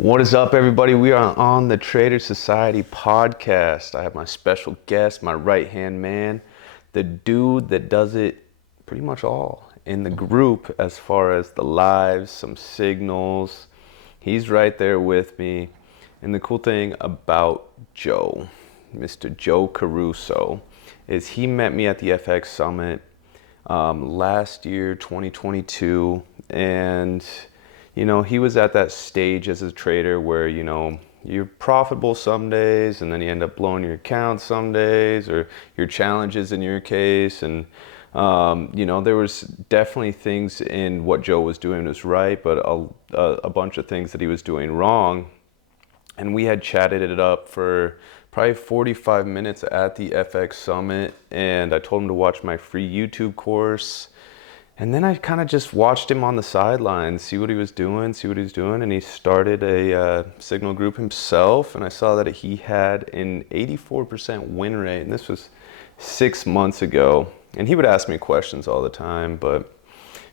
What is up, everybody? We are on the Trader Society podcast. I have my special guest, my right-hand man, the dude that does it pretty much all in the group as far as the lives, some signals. He's right there with me. And the cool thing about Joe, Mr. Joe Caruso, is he met me at the FX Summit last year, 2022, and he was at that stage as a trader where, you're profitable some days and then you end up blowing your account some days, or your challenges in your case. And, there was definitely things in what Joe was doing was right, but a bunch of things that he was doing wrong. And we had chatted it up for probably 45 minutes at the FX Summit. And I told him to watch my free YouTube course. And then I kind of just watched him on the sidelines, see what he was doing. And he started a signal group himself. And I saw that he had an 84% win rate. And this was 6 months ago. And he would ask me questions all the time, but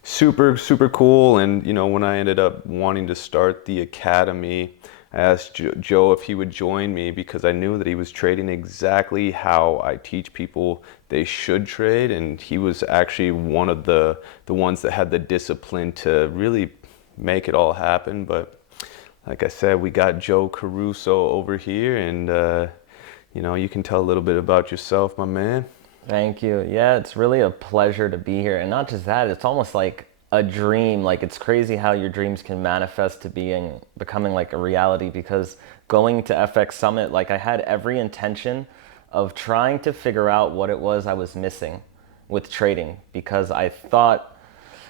super, super cool. And, when I ended up wanting to start the academy, I asked Joe if he would join me because I knew that he was trading exactly how I teach people they should trade, and he was actually one of the ones that had the discipline to really make it all happen. But like I said, we got Joe Caruso over here, and you can tell a little bit about yourself, my man. Thank you. Yeah, it's really a pleasure to be here. And not just that, it's almost like a dream. Like, it's crazy how your dreams can manifest to becoming like a reality, because going to FX Summit, like, I had every intention of trying to figure out what it was I was missing with trading, because I thought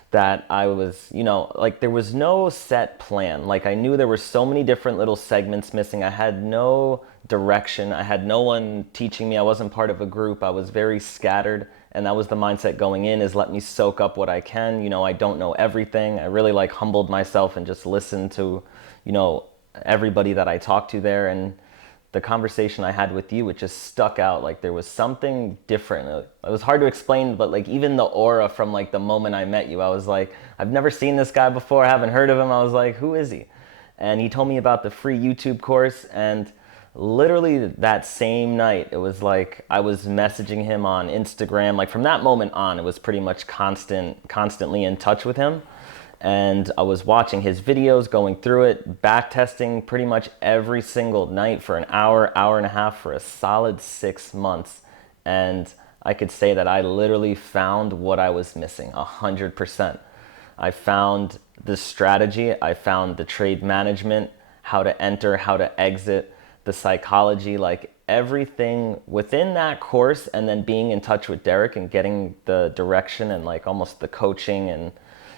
that I was, like, there was no set plan. Like, I knew there were so many different little segments missing. I had no direction. I had no one teaching me. I wasn't part of a group. I was very scattered. And that was the mindset going in, is let me soak up what I can. I don't know everything. I really humbled myself and just listened to, everybody that I talked to there. And the conversation I had with you, it just stuck out. Like, there was something different. It was hard to explain, but like, even the aura from like the moment I met you, I was like, I've never seen this guy before. I haven't heard of him. I was like, who is he? And he told me about the free YouTube course, and literally that same night, it was like I was messaging him on Instagram. Like, from that moment on, it was pretty much constantly in touch with him. And I was watching his videos, going through it, back testing pretty much every single night for an hour and a half for a solid 6 months. And I could say that I literally found what I was missing 100%. I found the strategy, I found the trade management, how to enter, how to exit, the psychology, like everything within that course. And then being in touch with Derek and getting the direction and like almost the coaching and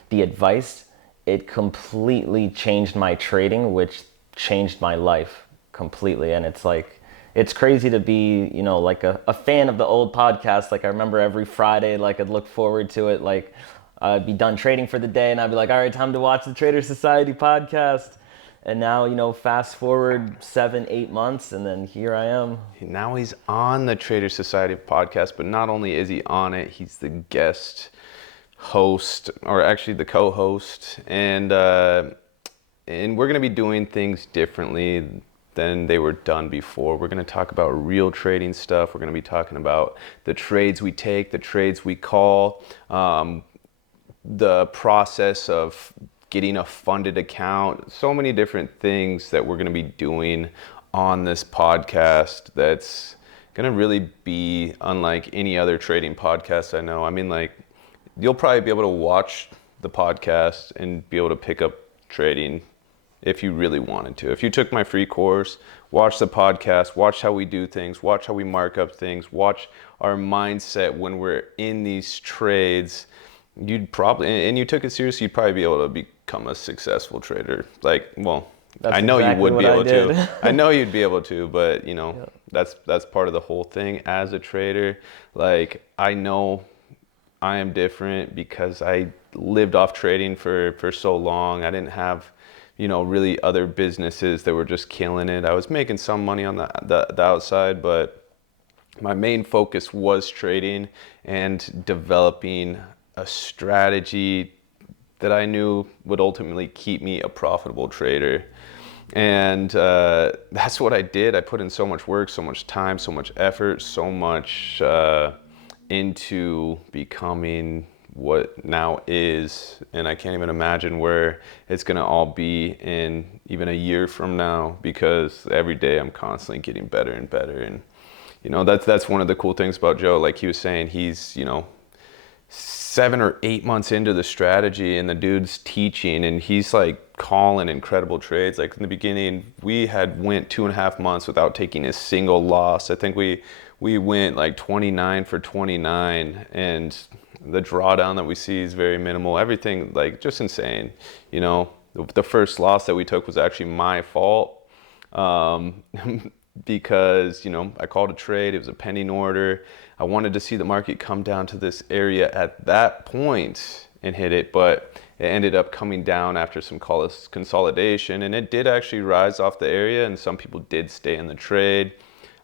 the advice, it completely changed my trading, which changed my life completely. And it's like, it's crazy to be, like a fan of the old podcast. Like, I remember every Friday, like, I'd look forward to it. Like, I'd be done trading for the day and I'd be like, all right, time to watch the Trader Society podcast. And now, fast forward 7-8 months, and then here I am. Now he's on the Trader Society podcast, but not only is he on it, he's the guest host, or actually the co-host. And we're going to be doing things differently than they were done before. We're going to talk about real trading stuff. We're going to be talking about the trades we take, the trades we call, the process of getting a funded account, so many different things that we're going to be doing on this podcast that's going to really be unlike any other trading podcast I know. I mean, like, you'll probably be able to watch the podcast and be able to pick up trading if you really wanted to. If you took my free course, watch the podcast, watch how we do things, watch how we mark up things, watch our mindset when we're in these trades, you'd probably, and you took it seriously, you'd probably be able to become a successful trader. Like, well, That's I know exactly you would be able to. I I know you'd be able to, but Yeah. that's part of the whole thing as a trader. Like, I know I am different because I lived off trading for so long. I didn't have, really other businesses that were just killing it. I was making some money on the outside, but my main focus was trading and developing a strategy that I knew would ultimately keep me a profitable trader. And that's what I did. I put in so much work, so much time, so much effort, so much into becoming what now is. And I can't even imagine where it's going to all be in even a year from now, because every day I'm constantly getting better and better. And, that's one of the cool things about Joe. Like he was saying, he's, 7 or 8 months into the strategy, and the dude's teaching, and he's like calling incredible trades. Like in the beginning, we had went 2.5 months without taking a single loss. I think we went like 29 for 29, and the drawdown that we see is very minimal. Everything like just insane. The first loss that we took was actually my fault. Um, because I called a trade. It was a pending order. I wanted to see the market come down to this area at that point and hit it, but it ended up coming down after some consolidation, and it did actually rise off the area, and some people did stay in the trade.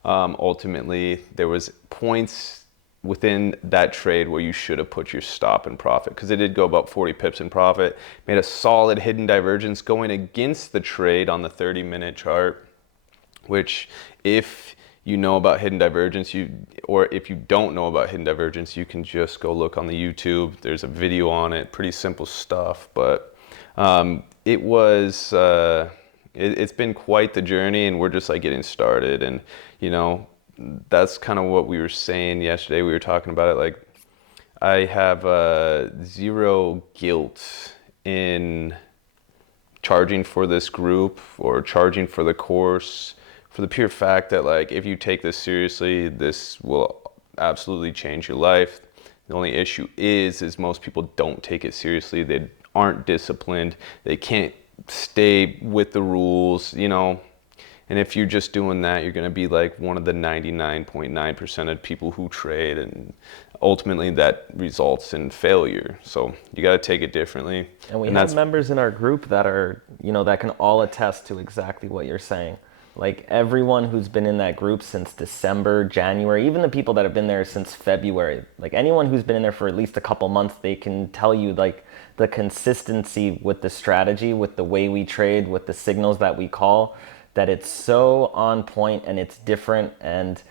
Ultimately, there was points within that trade where you should have put your stop in profit, because it did go about 40 pips in profit. Made a solid hidden divergence going against the trade on the 30-minute chart, which if you know about hidden divergence, or if you don't know about hidden divergence, you can just go look on the YouTube. There's a video on it, pretty simple stuff, but it's been quite the journey, and we're just like getting started. And that's kind of what we were saying yesterday. We were talking about it. Like, I have zero guilt in charging for this group or charging for the course, for the pure fact that, like, if you take this seriously, this will absolutely change your life. The only issue is most people don't take it seriously. They aren't disciplined. They can't stay with the rules, And if you're just doing that, you're going to be like one of the 99.9% of people who trade, and ultimately that results in failure. So you got to take it differently. And we have members in our group that are, that can all attest to exactly what you're saying. Like everyone who's been in that group since December, January, even the people that have been there since February, like anyone who's been in there for at least a couple months, they can tell you like the consistency with the strategy, with the way we trade, with the signals that we call, that it's so on point and it's different, and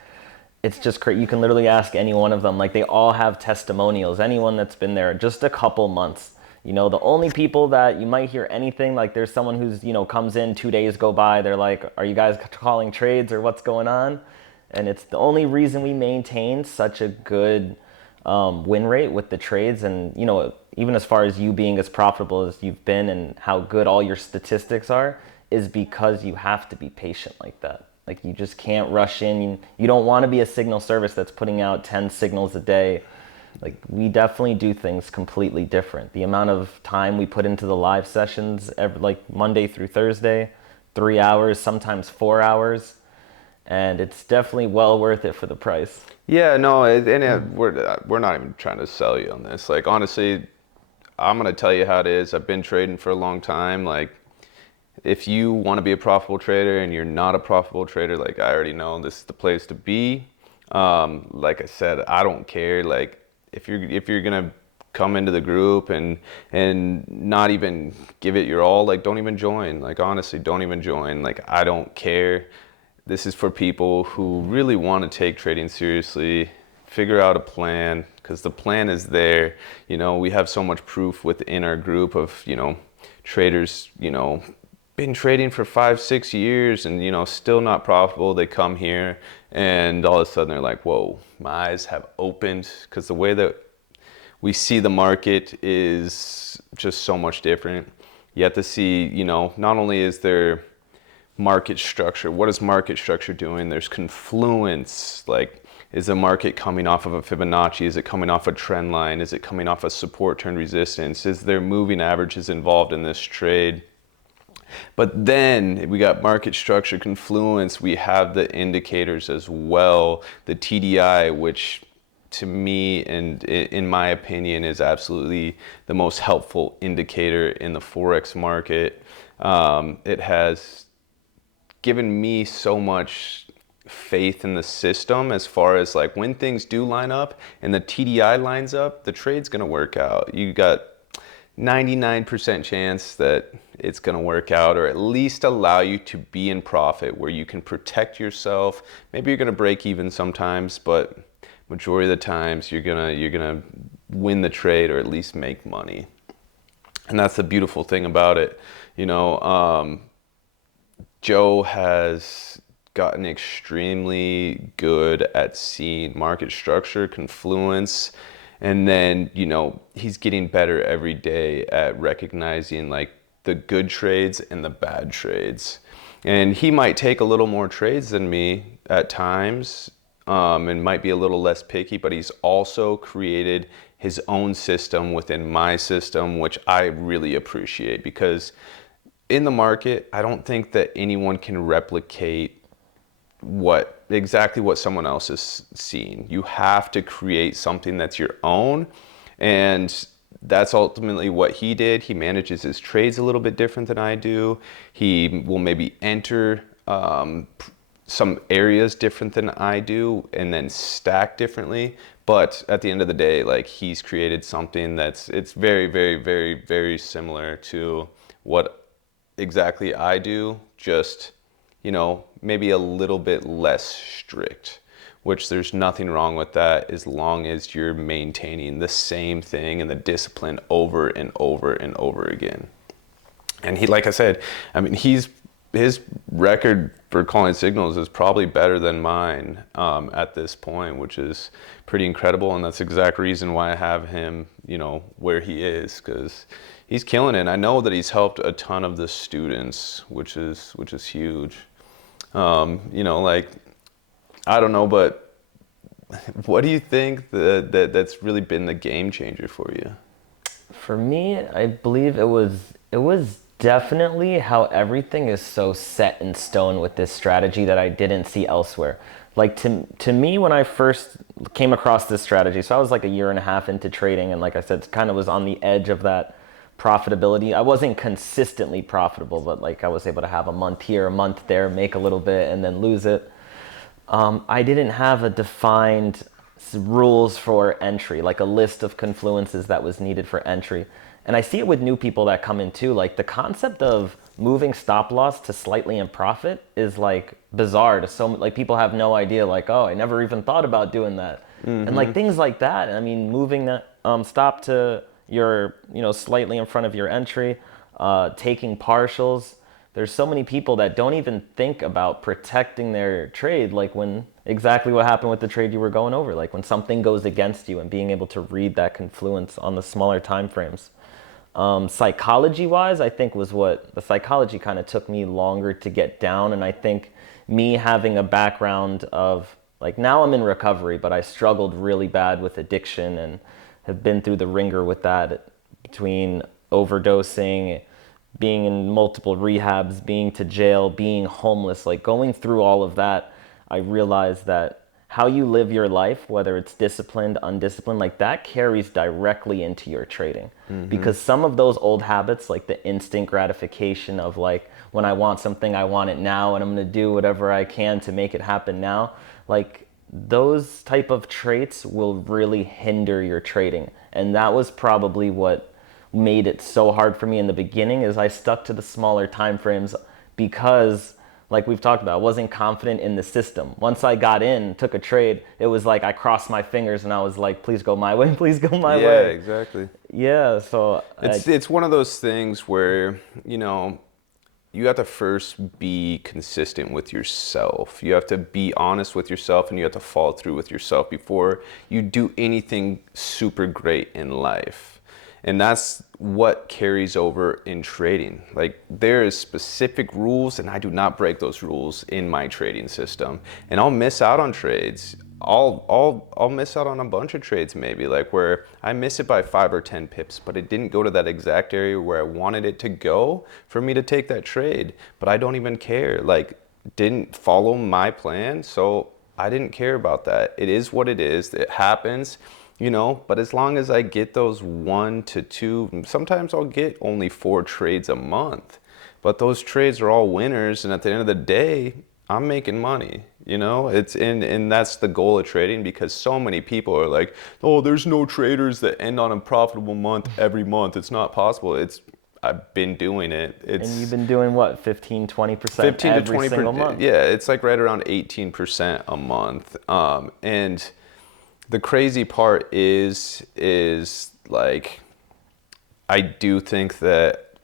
it's just great. You can literally ask any one of them. Like they all have testimonials. Anyone that's been there just a couple months. The only people that you might hear anything, like there's someone who's, comes in, 2 days go by, they're like, are you guys calling trades or what's going on? And it's the only reason we maintain such a good win rate with the trades. And, even as far as you being as profitable as you've been and how good all your statistics are, is because you have to be patient like that. Like you just can't rush in. You don't want to be a signal service that's putting out 10 signals a day. Like we definitely do things completely different. The amount of time we put into the live sessions, like Monday through Thursday, 3 hours, sometimes 4 hours, and it's definitely well worth it for the price. Yeah, no, we're not even trying to sell you on this. Like honestly, I'm gonna tell you how it is. I've been trading for a long time. Like, if you want to be a profitable trader and you're not a profitable trader, like I already know this is the place to be. Like I said, I don't care. Like if you're gonna come into the group and not even give it your all, like don't even join. Like honestly, don't even join. Like I don't care. This is for people who really want to take trading seriously, figure out a plan, because the plan is there. We have so much proof within our group of, traders, been trading for 5-6 years and still not profitable. They come here and all of a sudden they're like, whoa, my eyes have opened, because the way that we see the market is just so much different. You have to see, not only is there market structure, what is market structure doing? There's confluence. Like, is the market coming off of a Fibonacci? Is it coming off a trend line? Is it coming off a support turn resistance? Is there moving averages involved in this trade? But then we got market structure, confluence. We have the indicators as well, the TDI, which to me and in my opinion is absolutely the most helpful indicator in the Forex market. It has given me so much faith in the system, as far as like when things do line up and the TDI lines up, the trade's gonna work out. You got 99% chance that it's going to work out, or at least allow you to be in profit where you can protect yourself. Maybe you're going to break even sometimes, but majority of the times you're going to win the trade or at least make money. And that's the beautiful thing about it. Joe has gotten extremely good at seeing market structure, confluence, and then, he's getting better every day at recognizing like the good trades and the bad trades. And he might take a little more trades than me at times, and might be a little less picky, but he's also created his own system within my system, which I really appreciate, because in the market, I don't think that anyone can replicate exactly what someone else is seeing. You have to create something that's your own, and that's ultimately what he did. He manages his trades a little bit different than I do. He will maybe enter some areas different than I do and then stack differently. But at the end of the day, like, he's created something it's very, very, very, very similar to what exactly I do, just, maybe a little bit less strict, which there's nothing wrong with that as long as you're maintaining the same thing and the discipline over and over and over again. And he, like I said, I mean, his record for calling signals is probably better than mine at this point, which is pretty incredible. And that's the exact reason why I have him, where he is, because he's killing it. And I know that he's helped a ton of the students, which is huge. Like, I don't know, but what do you think that's really been the game changer for you? For me, I believe it was definitely how everything is so set in stone with this strategy that I didn't see elsewhere. Like, to me, when I first came across this strategy, so I was like a year and a half into trading, and like I said, kind of was on the edge of that profitability. I wasn't consistently profitable, but like I was able to have a month here, a month there, make a little bit, and then lose it. I didn't have a defined rules for entry, like a list of confluences that was needed for entry. And I see it with new people that come in too. Like, the concept of moving stop loss to slightly in profit is like bizarre to so, like, people have no idea, like, oh, I never even thought about doing that. Mm-hmm. And like things like that. I mean, moving that stop to your, slightly in front of your entry, taking partials. There's so many people that don't even think about protecting their trade, like when exactly what happened with the trade you were going over, like when something goes against you and being able to read that confluence on the smaller time frames. Psychology-wise, I think was what the psychology kind of took me longer to get down, and I think me having a background of, like, now I'm in recovery, but I struggled really bad with addiction and have been through the ringer with that, between overdosing, being in multiple rehabs, being to jail, being homeless, like going through all of that. I realized that how you live your life, whether it's disciplined, undisciplined, like that carries directly into your trading. Mm-hmm. Because some of those old habits, like the instant gratification of, like, when I want something, I want it now, and I'm going to do whatever I can to make it happen now, like, those type of traits will really hinder your trading. And that was probably what made it so hard for me in the beginning, is I stuck to the smaller time frames because, like we've talked about, I wasn't confident in the system. Once I got in, took a trade, it was like I crossed my fingers and I was like, please go my way, please go my way. Yeah, exactly. Yeah, so it's one of those things where, you have to first be consistent with yourself. You have to be honest with yourself, and you have to follow through with yourself before you do anything super great in life. And that's what carries over in trading. Like, there is specific rules, and I do not break those rules in my trading system. And I'll miss out on trades. I'll miss out on a bunch of trades, maybe, like where I miss it by 5 or 10 pips, but it didn't go to that exact area where I wanted it to go for me to take that trade. But I don't even care. Like, didn't follow my plan, so I didn't care about that. It is what it is. It happens. But as long as I get those 1 to 2, sometimes I'll get only 4 trades a month, but those trades are all winners. And at the end of the day, I'm making money. And that's the goal of trading, because so many people are like, oh, there's no traders that end on a profitable month every month. It's not possible. I've been doing it. And you've It's been doing what, 15, 20% 15 to every 20 single per, month. yeah, it's like right around 18% a month. And the crazy part is like, I do think that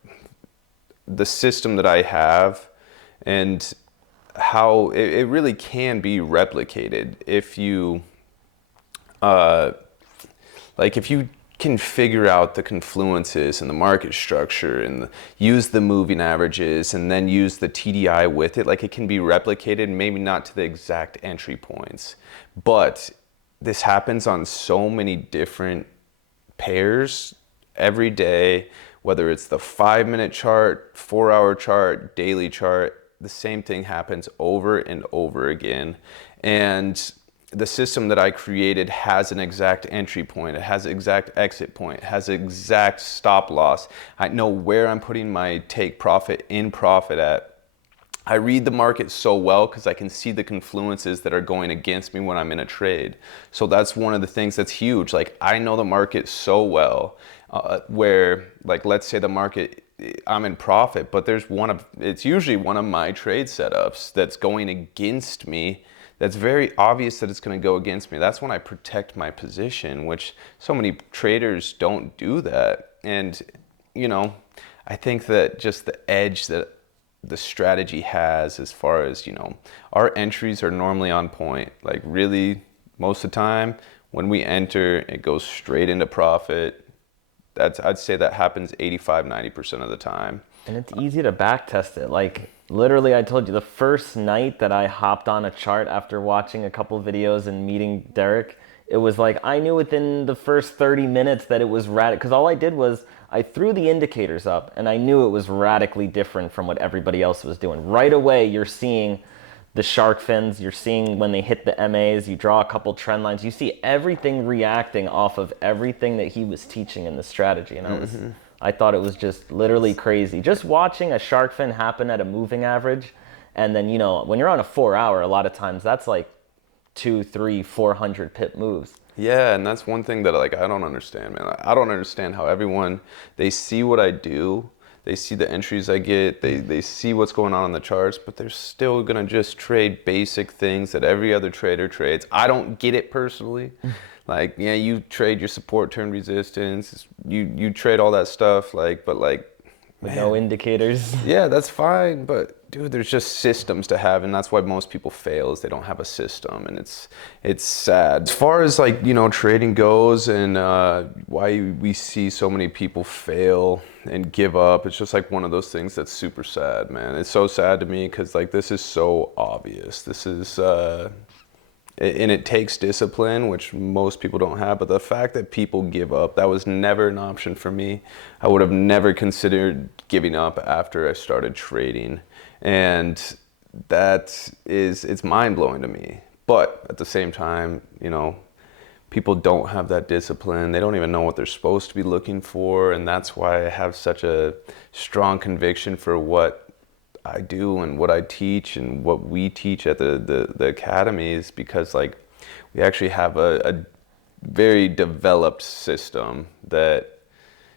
the system that I have, and how it really can be replicated if you if you can figure out the confluences and the market structure and use the moving averages and then use the TDI with it, like, it can be replicated, maybe not to the exact entry points, but this happens on so many different pairs every day, whether it's the 5-minute chart, 4-hour chart, daily chart. The same thing happens over and over again. And the system that I created has an exact entry point, it has an exact exit point, it has an exact stop loss. I know where I'm putting my take profit in profit at. I read the market so well because I can see the confluences that are going against me when I'm in a trade. So that's one of the things that's huge. Like, I know the market so well, where, like, let's say the market, I'm in profit, but it's usually one of my trade setups that's going against me. That's very obvious that it's going to go against me. That's when I protect my position, which so many traders don't do that. And, I think that just the edge that the strategy has, as far as, our entries are normally on point. Like, really, most of the time when we enter, it goes straight into profit. I'd say that happens 85-90% of the time. And it's easy to back test it. Like, literally, I told you the first night that I hopped on a chart after watching a couple videos and meeting Derek, it was like I knew within the first 30 minutes that it was because all I did was I threw the indicators up and I knew it was radically different from what everybody else was doing. Right away, you're seeing the shark fins, you're seeing when they hit the MAs, you draw a couple trend lines, you see everything reacting off of everything that he was teaching in the strategy. And I thought it was just literally crazy. Just watching a shark fin happen at a moving average, and then, when you're on a 4-hour, a lot of times that's like 2, 3, 400 pip moves. Yeah, and that's one thing that, like, I don't understand, man. I don't understand how everyone, they see what I do, they see the entries I get, they see what's going on in the charts, but they're still gonna just trade basic things that every other trader trades. I don't get it personally. Like, yeah, you trade your support, turn resistance, you trade all that stuff, like, but like, With man, no indicators. yeah, that's fine, but dude, there's just systems to have, and that's why most people fail, is they don't have a system, and it's sad. As far as, like, trading goes, and why we see so many people fail and give up, it's just like one of those things that's super sad, man. It's so sad to me because, like, this is so obvious. This is and it takes discipline, which most people don't have. But the fact that people give up, that was never an option for me. I would have never considered giving up after I started trading. And it's mind-blowing to me. But at the same time, people don't have that discipline. They don't even know what they're supposed to be looking for. And that's why I have such a strong conviction for what I do and what I teach and what we teach at the academies, because, like, we actually have a very developed system that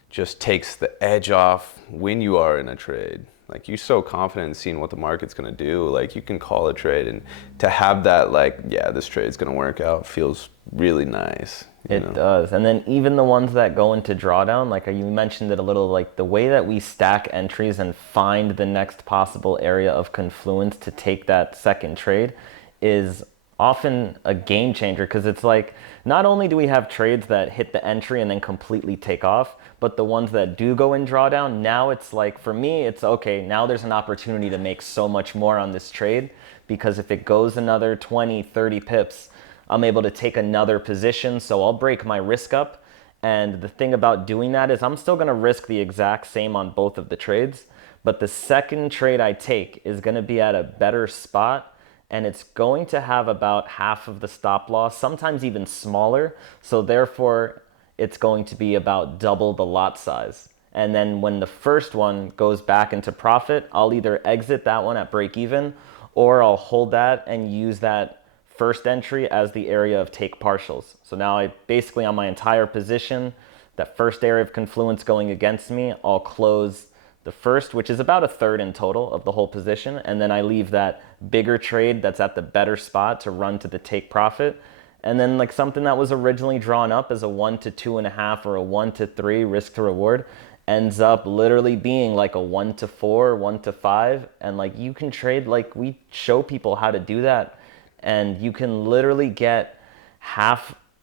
just takes the edge off when you are in a trade. Like, you're so confident in seeing what the market's gonna do, like, you can call a trade, and to have that, like, yeah, this trade's gonna work out, feels really nice. It does. And then even the ones that go into drawdown, like you mentioned it a little, like the way that we stack entries and find the next possible area of confluence to take that second trade is often a game changer, because it's like not only do we have trades that hit the entry and then completely take off, but the ones that do go in drawdown, now it's like, for me, it's okay, now there's an opportunity to make so much more on this trade, because if it goes another 20, 30 pips, I'm able to take another position, so I'll break my risk up. And the thing about doing that is I'm still going to risk the exact same on both of the trades, but the second trade I take is going to be at a better spot, and it's going to have about half of the stop loss, sometimes even smaller, so therefore it's going to be about double the lot size. And then when the first one goes back into profit, I'll either exit that one at break even, or I'll hold that and use that first entry as the area of take partials. So now I basically on my entire position, that first area of confluence going against me, I'll close the first, which is about a third in total of the whole position, and then I leave that bigger trade that's at the better spot to run to the take profit. And then like something that was originally drawn up as a 1 to 2.5 or a 1 to 3 risk to reward ends up literally being like a 1 to 4, 1 to 5. And like you can trade, like we show people how to do that. And you can literally get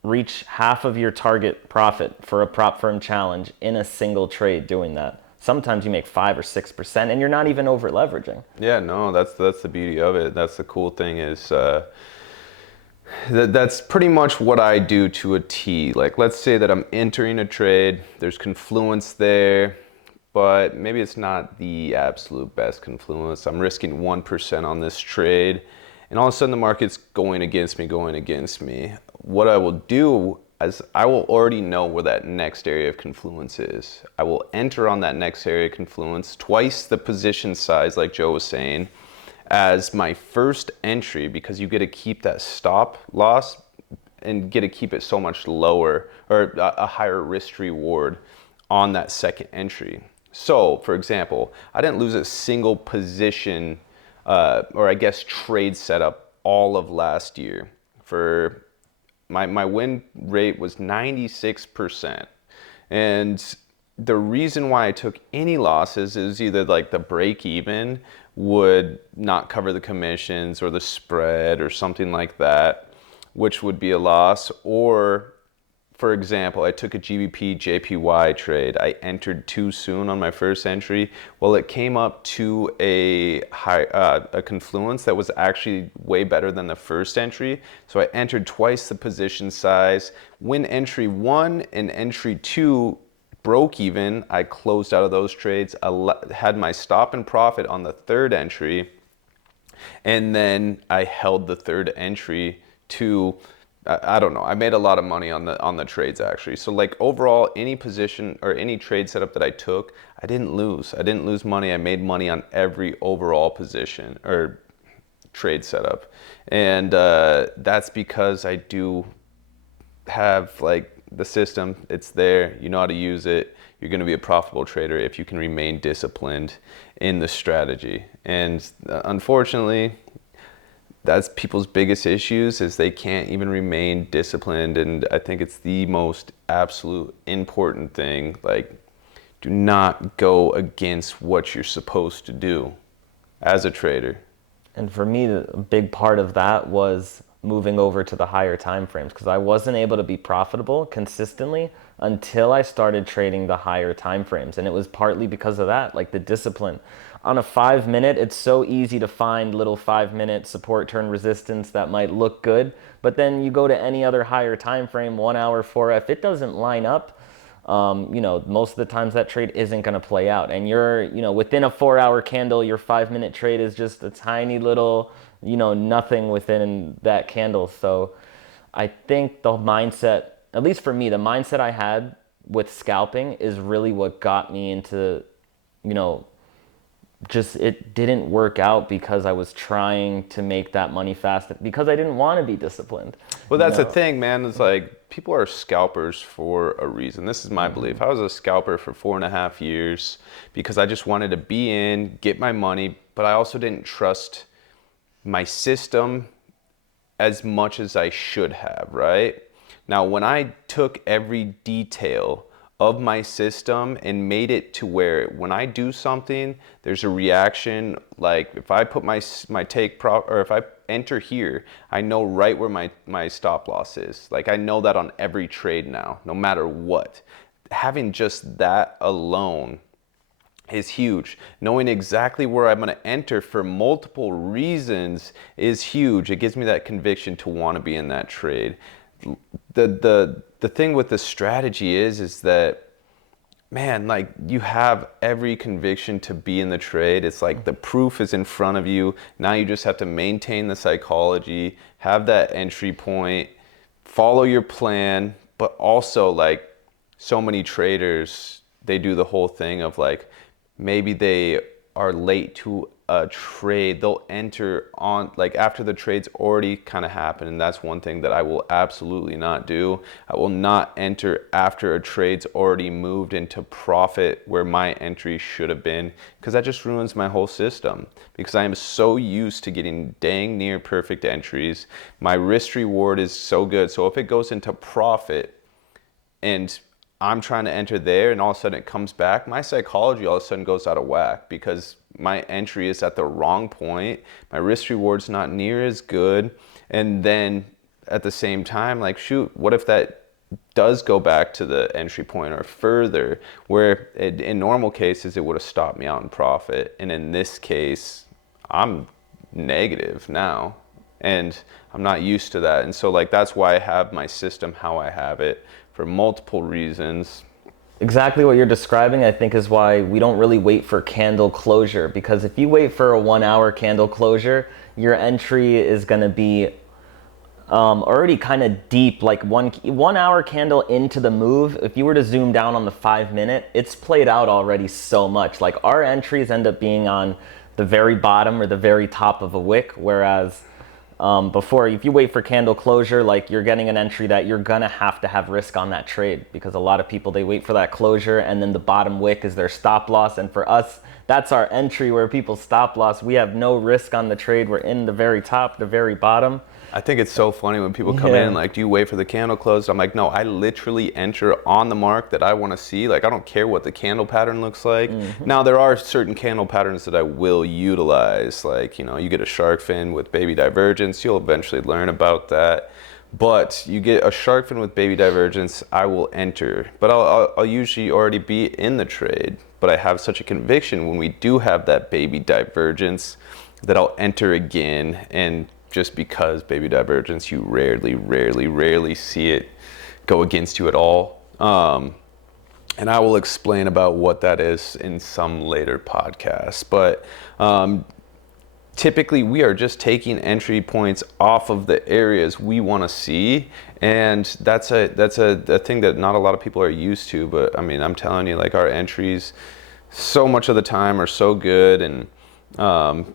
reach half of your target profit for a prop firm challenge in a single trade doing that. Sometimes you make 5 or 6% and you're not even over leveraging. Yeah, no, that's the beauty of it. That's the cool thing is that's pretty much what I do to a T. Like, let's say that I'm entering a trade, there's confluence there, but maybe it's not the absolute best confluence. I'm risking 1% on this trade, and all of a sudden the market's going against me. What I will do is I will already know where that next area of confluence is. I will enter on that next area of confluence, twice the position size, like Joe was saying, as my first entry, because you get to keep that stop loss and get to keep it so much lower, or a higher risk reward on that second entry. So for example, I didn't lose a single position or I guess trade setup all of last year. For my win rate was 96%. And the reason why I took any losses is either like the break even would not cover the commissions or the spread or something like that, which would be a loss. Or for example, I took a GBP JPY trade. I entered too soon on my first entry. Well, it came up to a confluence that was actually way better than the first entry. So I entered twice the position size. When entry 1 and entry 2 broke even, I closed out of those trades. I had my stop and profit on the third entry, and then I held the third entry to, I don't know, I made a lot of money on the trades actually. So like overall, any position or any trade setup that I took, I didn't lose. I didn't lose money. I made money on every overall position or trade setup. And that's because I do have like the system, it's there, you know how to use it. You're going to be a profitable trader if you can remain disciplined in the strategy. And unfortunately, that's people's biggest issues, is they can't even remain disciplined. And I think it's the most absolute important thing. Like, do not go against what you're supposed to do as a trader. And for me, a big part of that was moving over to the higher time frames, because I wasn't able to be profitable consistently until I started trading the higher time frames. And it was partly because of that, like the discipline. On a 5-minute, it's so easy to find little 5-minute support turn resistance that might look good, but then you go to any other higher time frame, 1 hour, 4F, it doesn't line up. Most of the times that trade isn't going to play out, and you're, within a 4-hour candle, your 5-minute trade is just a tiny little, nothing within that candle. So I think the mindset, at least for me, the mindset I had with scalping is really what got me into, just it didn't work out because I was trying to make that money fast, because I didn't want to be disciplined. Well, that's the thing, man. It's like people are scalpers for a reason. This is my belief. I was a scalper for 4.5 years because I just wanted to be in, get my money, but I also didn't trust my system as much as I should have, right? Now, when I took every detail of my system and made it to where when I do something, there's a reaction. Like if I put my take prop, or if I enter here, I know right where my stop loss is. Like I know that on every trade now, no matter what. Having just that alone is huge. Knowing exactly where I'm going to enter for multiple reasons is huge. It gives me that conviction to want to be in that trade. The thing with the strategy is that, man, like you have every conviction to be in the trade. It's like the proof is in front of you. Now you just have to maintain the psychology, have that entry point, follow your plan. But also, like, so many traders, they do the whole thing of like, maybe they are late to a trade, they'll enter on like after the trade's already kind of happened, and that's one thing that I will absolutely not do. I will not enter after a trade's already moved into profit where my entry should have been, because that just ruins my whole system, because I am so used to getting dang near perfect entries. My risk reward is so good. So if it goes into profit and I'm trying to enter there and all of a sudden it comes back, my psychology all of a sudden goes out of whack because my entry is at the wrong point. My risk reward's not near as good. And then at the same time, like, shoot, what if that does go back to the entry point or further, where in normal cases it would have stopped me out in profit. And in this case, I'm negative now. And I'm not used to that. And so like that's why I have my system how I have it, for multiple reasons. Exactly what you're describing, I think, is why we don't really wait for candle closure. Because if you wait for a 1 hour candle closure, your entry is going to be already kind of deep. Like one hour candle into the move, if you were to zoom down on the 5 minute, it's played out already so much. Like our entries end up being on the very bottom or the very top of a wick, whereas before, if you wait for candle closure, like you're getting an entry that you're gonna have to have risk on that trade, because a lot of people, they wait for that closure and then the bottom wick is their stop loss. And for us, that's our entry where people stop loss. We have no risk on the trade. We're in the very top, the very bottom. I think it's so funny when people come in like, do you wait for the candle close? I'm like, no, I literally enter on the mark that I want to see. Like, I don't care what the candle pattern looks like. Now, there are certain candle patterns that I will utilize. Like, you know, you get a shark fin with baby divergence. You'll eventually learn about that. But you get a shark fin with baby divergence, I will enter. But I'll usually already be in the trade. But I have such a conviction when we do have that baby divergence that I'll enter again. And just because baby divergence, you rarely see it go against you at all. And I will explain about what that is in some later podcast. But typically we are just taking entry points off of the areas we want to see. And that's a thing that not a lot of people are used to. But I mean, I'm telling you, like, our entries so much of the time are so good, and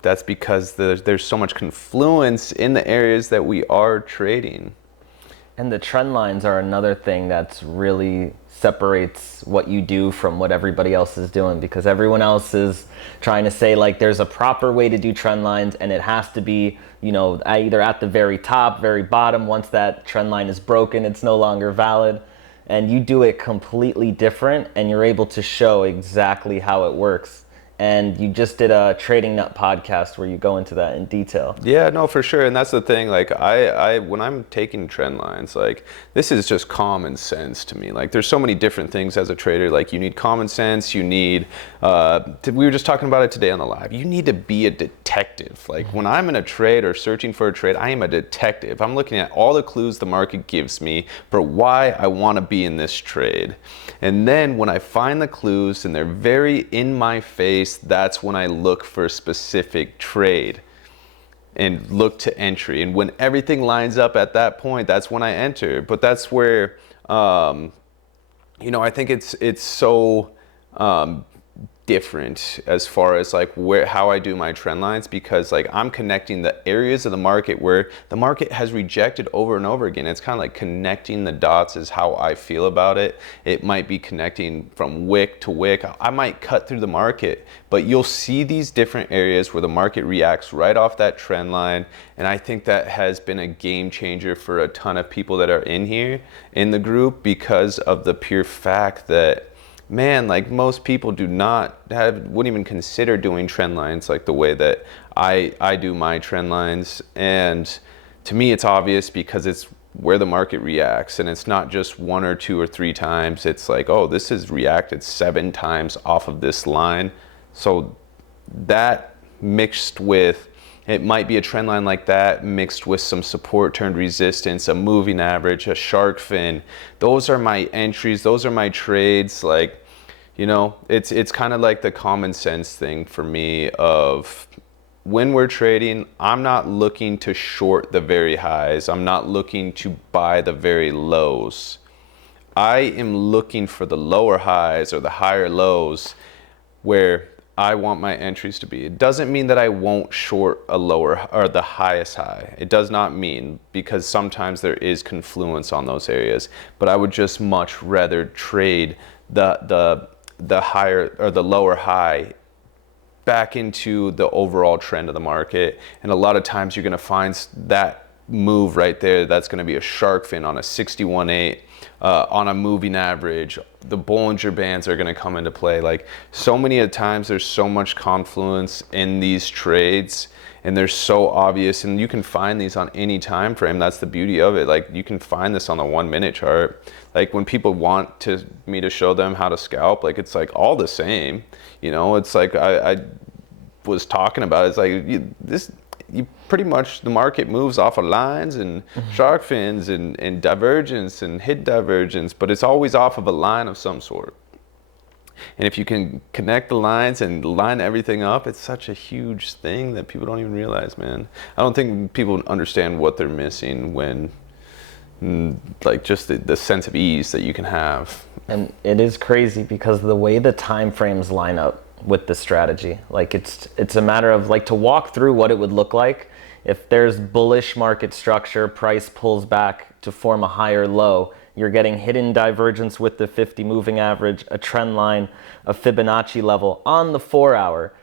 that's because there's so much confluence in the areas that we are trading. And the trend lines are another thing that's really separates what you do from what everybody else is doing, because everyone else is trying to say like there's a proper way to do trend lines and it has to be, you know, either at the very top, very bottom. Once that trend line is broken, it's no longer valid. And you do it completely different, and you're able to show exactly how it works. And you just did a Trading Nut podcast where you go into that in detail. Yeah, no, for sure. And that's the thing. Like, I when I'm taking trend lines, like, this is just common sense to me. Like, there's so many different things as a trader. Like, you need common sense. You need, we were just talking about it today on the live. You need to be a detective. Like, when I'm in a trade or searching for a trade, I am a detective. I'm looking at all the clues the market gives me for why I want to be in this trade. And then when I find the clues and they're very in my face, that's when I look for a specific trade and look to entry. And when everything lines up at that point, that's when I enter. But that's where, you know, I think it's so different as far as like how I do my trend lines, because like I'm connecting the areas of the market where the market has rejected over and over again. It's kind of like connecting the dots is how I feel about it. It might be connecting from wick to wick. I might cut through the market, but you'll see these different areas where the market reacts right off that trend line. And I think that has been a game changer for a ton of people that are in here in the group, because of the pure fact that, man, like, most people wouldn't even consider doing trend lines like the way that I do my trend lines. And to me, it's obvious because it's where the market reacts, and it's not just 1 or 2 or 3 times. It's like, oh, this has reacted 7 times off of this line. So that mixed with, it might be a trend line like that mixed with some support turned resistance, a moving average, a shark fin. Those are my entries. Those are my trades. Like, you know, it's kind of like the common sense thing for me of when we're trading, I'm not looking to short the very highs. I'm not looking to buy the very lows. I am looking for the lower highs or the higher lows where I want my entries to be. It doesn't mean that I won't short a lower or the highest high. It does not mean, because sometimes there is confluence on those areas. But I would just much rather trade the higher or the lower high back into the overall trend of the market. And a lot of times you're going to find that move right there. That's going to be a shark fin on a 61.8 on a moving average. The Bollinger Bands are going to come into play. Like, so many of times there's so much confluence in these trades, and they're so obvious, and you can find these on any time frame. That's the beauty of it. Like, you can find this on the 1 minute chart. Like, when people want me to show them how to scalp, like, it's like all the same, you know. It's like I was talking about, it's like you pretty much, the market moves off of lines and shark fins and divergence and hidden divergence, but it's always off of a line of some sort. And if you can connect the lines and line everything up, it's such a huge thing that people don't even realize, man. I don't think people understand what they're missing when, like, just the sense of ease that you can have. And it is crazy because the way the time frames line up with the strategy, like, it's a matter of, like, to walk through what it would look like if there's bullish market structure, price pulls back to form a higher low. You're getting hidden divergence with the 50 moving average, a trend line, a Fibonacci level on the 4 hour.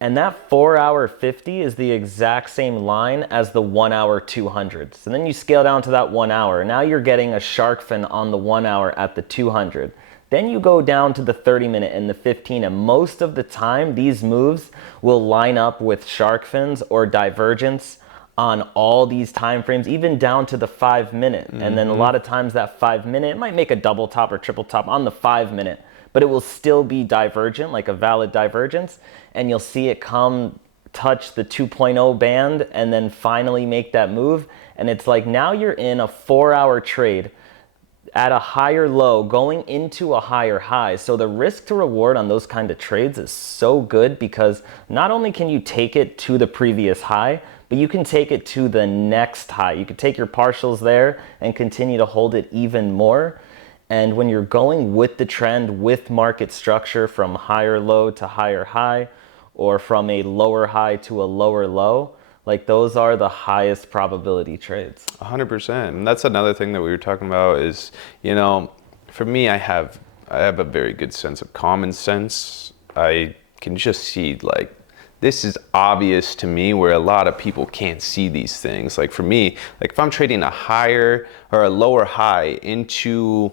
And that 4 hour 50 is the exact same line as the 1 hour 200. So then you scale down to that 1 hour. Now you're getting a shark fin on the 1 hour at the 200. Then you go down to the 30 minute and the 15, and most of the time these moves will line up with shark fins or divergence on all these time frames, even down to the 5 minute. And then a lot of times that 5 minute, it might make a double top or triple top on the 5 minute, but it will still be divergent, like a valid divergence. And you'll see it come touch the 2.0 band and then finally make that move. And it's like, now you're in a 4 hour trade at a higher low going into a higher high. So the risk to reward on those kind of trades is so good, because not only can you take it to the previous high, but you can take it to the next high. You could take your partials there and continue to hold it even more. And when you're going with the trend, with market structure from higher low to higher high, or from a lower high to a lower low, like, those are the highest probability trades. 100%. And that's another thing that we were talking about is, you know, for me, I have a very good sense of common sense. I can just see, like, this is obvious to me where a lot of people can't see these things. Like, for me, like, if I'm trading a higher or a lower high into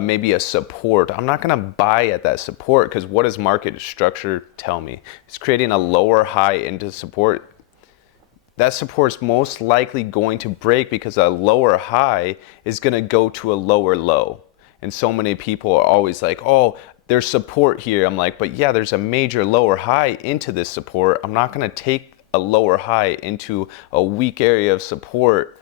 maybe a support, I'm not going to buy at that support, because what does market structure tell me? It's creating a lower high into support. That support's most likely going to break, because a lower high is going to go to a lower low. And so many people are always like, oh, there's support here. I'm like, but yeah, there's a major lower high into this support. I'm not going to take a lower high into a weak area of support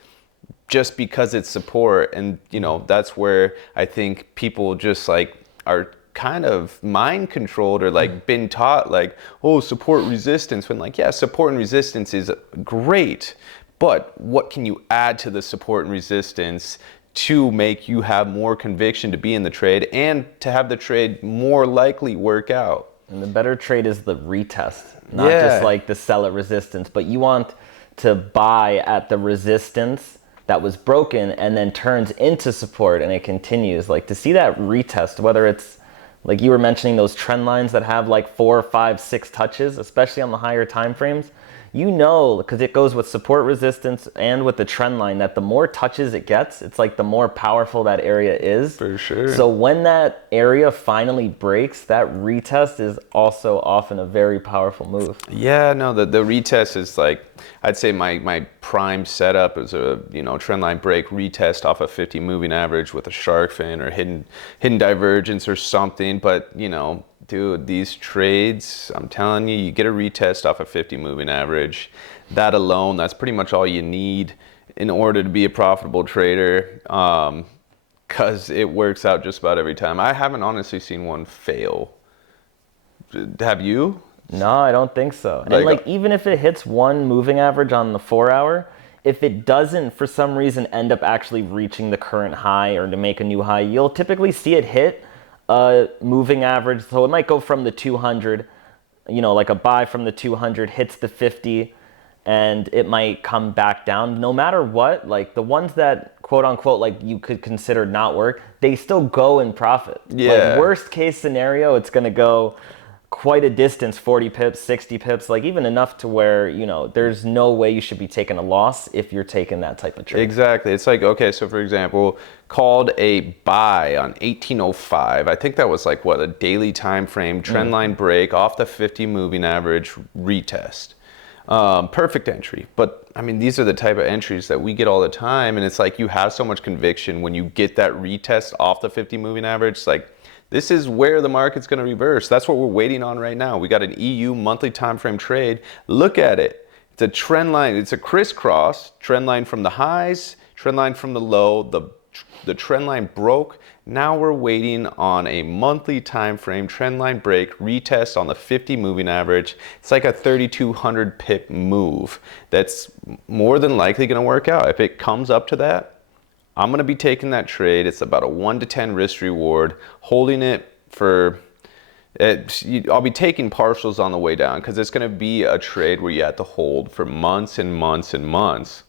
just because it's support. And, you know, that's where I think people just, like, are kind of mind controlled, or like been taught, like, oh, support resistance, when, like, yeah, support and resistance is great, but what can you add to the support and resistance to make you have more conviction to be in the trade and to have the trade more likely work out? And the better trade is the retest, not just like the sell at resistance, but you want to buy at the resistance that was broken and then turns into support and it continues. Like, to see that retest, whether it's, like you were mentioning, those trend lines that have like 4, 5, 6 touches, especially on the higher time frames, you know, because it goes with support, resistance, and with the trend line, that the more touches it gets, it's like the more powerful that area is. For sure. So when that area finally breaks, that retest is also often a very powerful move. Yeah, no, the retest is, like, I'd say my prime setup is a, you know, trend line break, retest off a 50 moving average with a shark fin or hidden divergence or something. But, you know, dude, these trades, I'm telling you, you get a retest off a 50 moving average. That alone, that's pretty much all you need in order to be a profitable trader, because it works out just about every time. I haven't honestly seen one fail. Have you? No, I don't think so. And like, even if it hits one moving average on the 4 hour, if it doesn't for some reason end up actually reaching the current high or to make a new high, you'll typically see it hit a moving average. So it might go from the 200 like a buy from the 200 hits the 50 and it might come back down. No matter what, like the ones that quote unquote like you could consider not work, they still go in profit. Like Yeah. worst case scenario, it's going to go quite a distance, 40 pips, 60 pips, like even enough to where, there's no way you should be taking a loss if you're taking that type of trade. Exactly. It's like, okay, so for example, called a buy on 1805. I think that was like what, a daily time frame trend line break off the 50 moving average retest. Perfect entry. But I mean, these are the type of entries that we get all the time. And it's like you have so much conviction when you get that retest off the 50 moving average. It's like, this is where the market's going to reverse. That's what we're waiting on right now. We got an EU monthly time frame trade. Look at it. It's a trend line. It's a crisscross trend line from the highs, trend line from the low. The trend line broke. Now we're waiting on a monthly time frame trend line break, retest on the 50 moving average. It's like a 3,200 pip move. That's more than likely going to work out. If it comes up to that, I'm going to be taking that trade. It's about a 1 to 10 risk reward, holding it for I'll be taking partials on the way down because it's going to be a trade where you have to hold for months and months and months.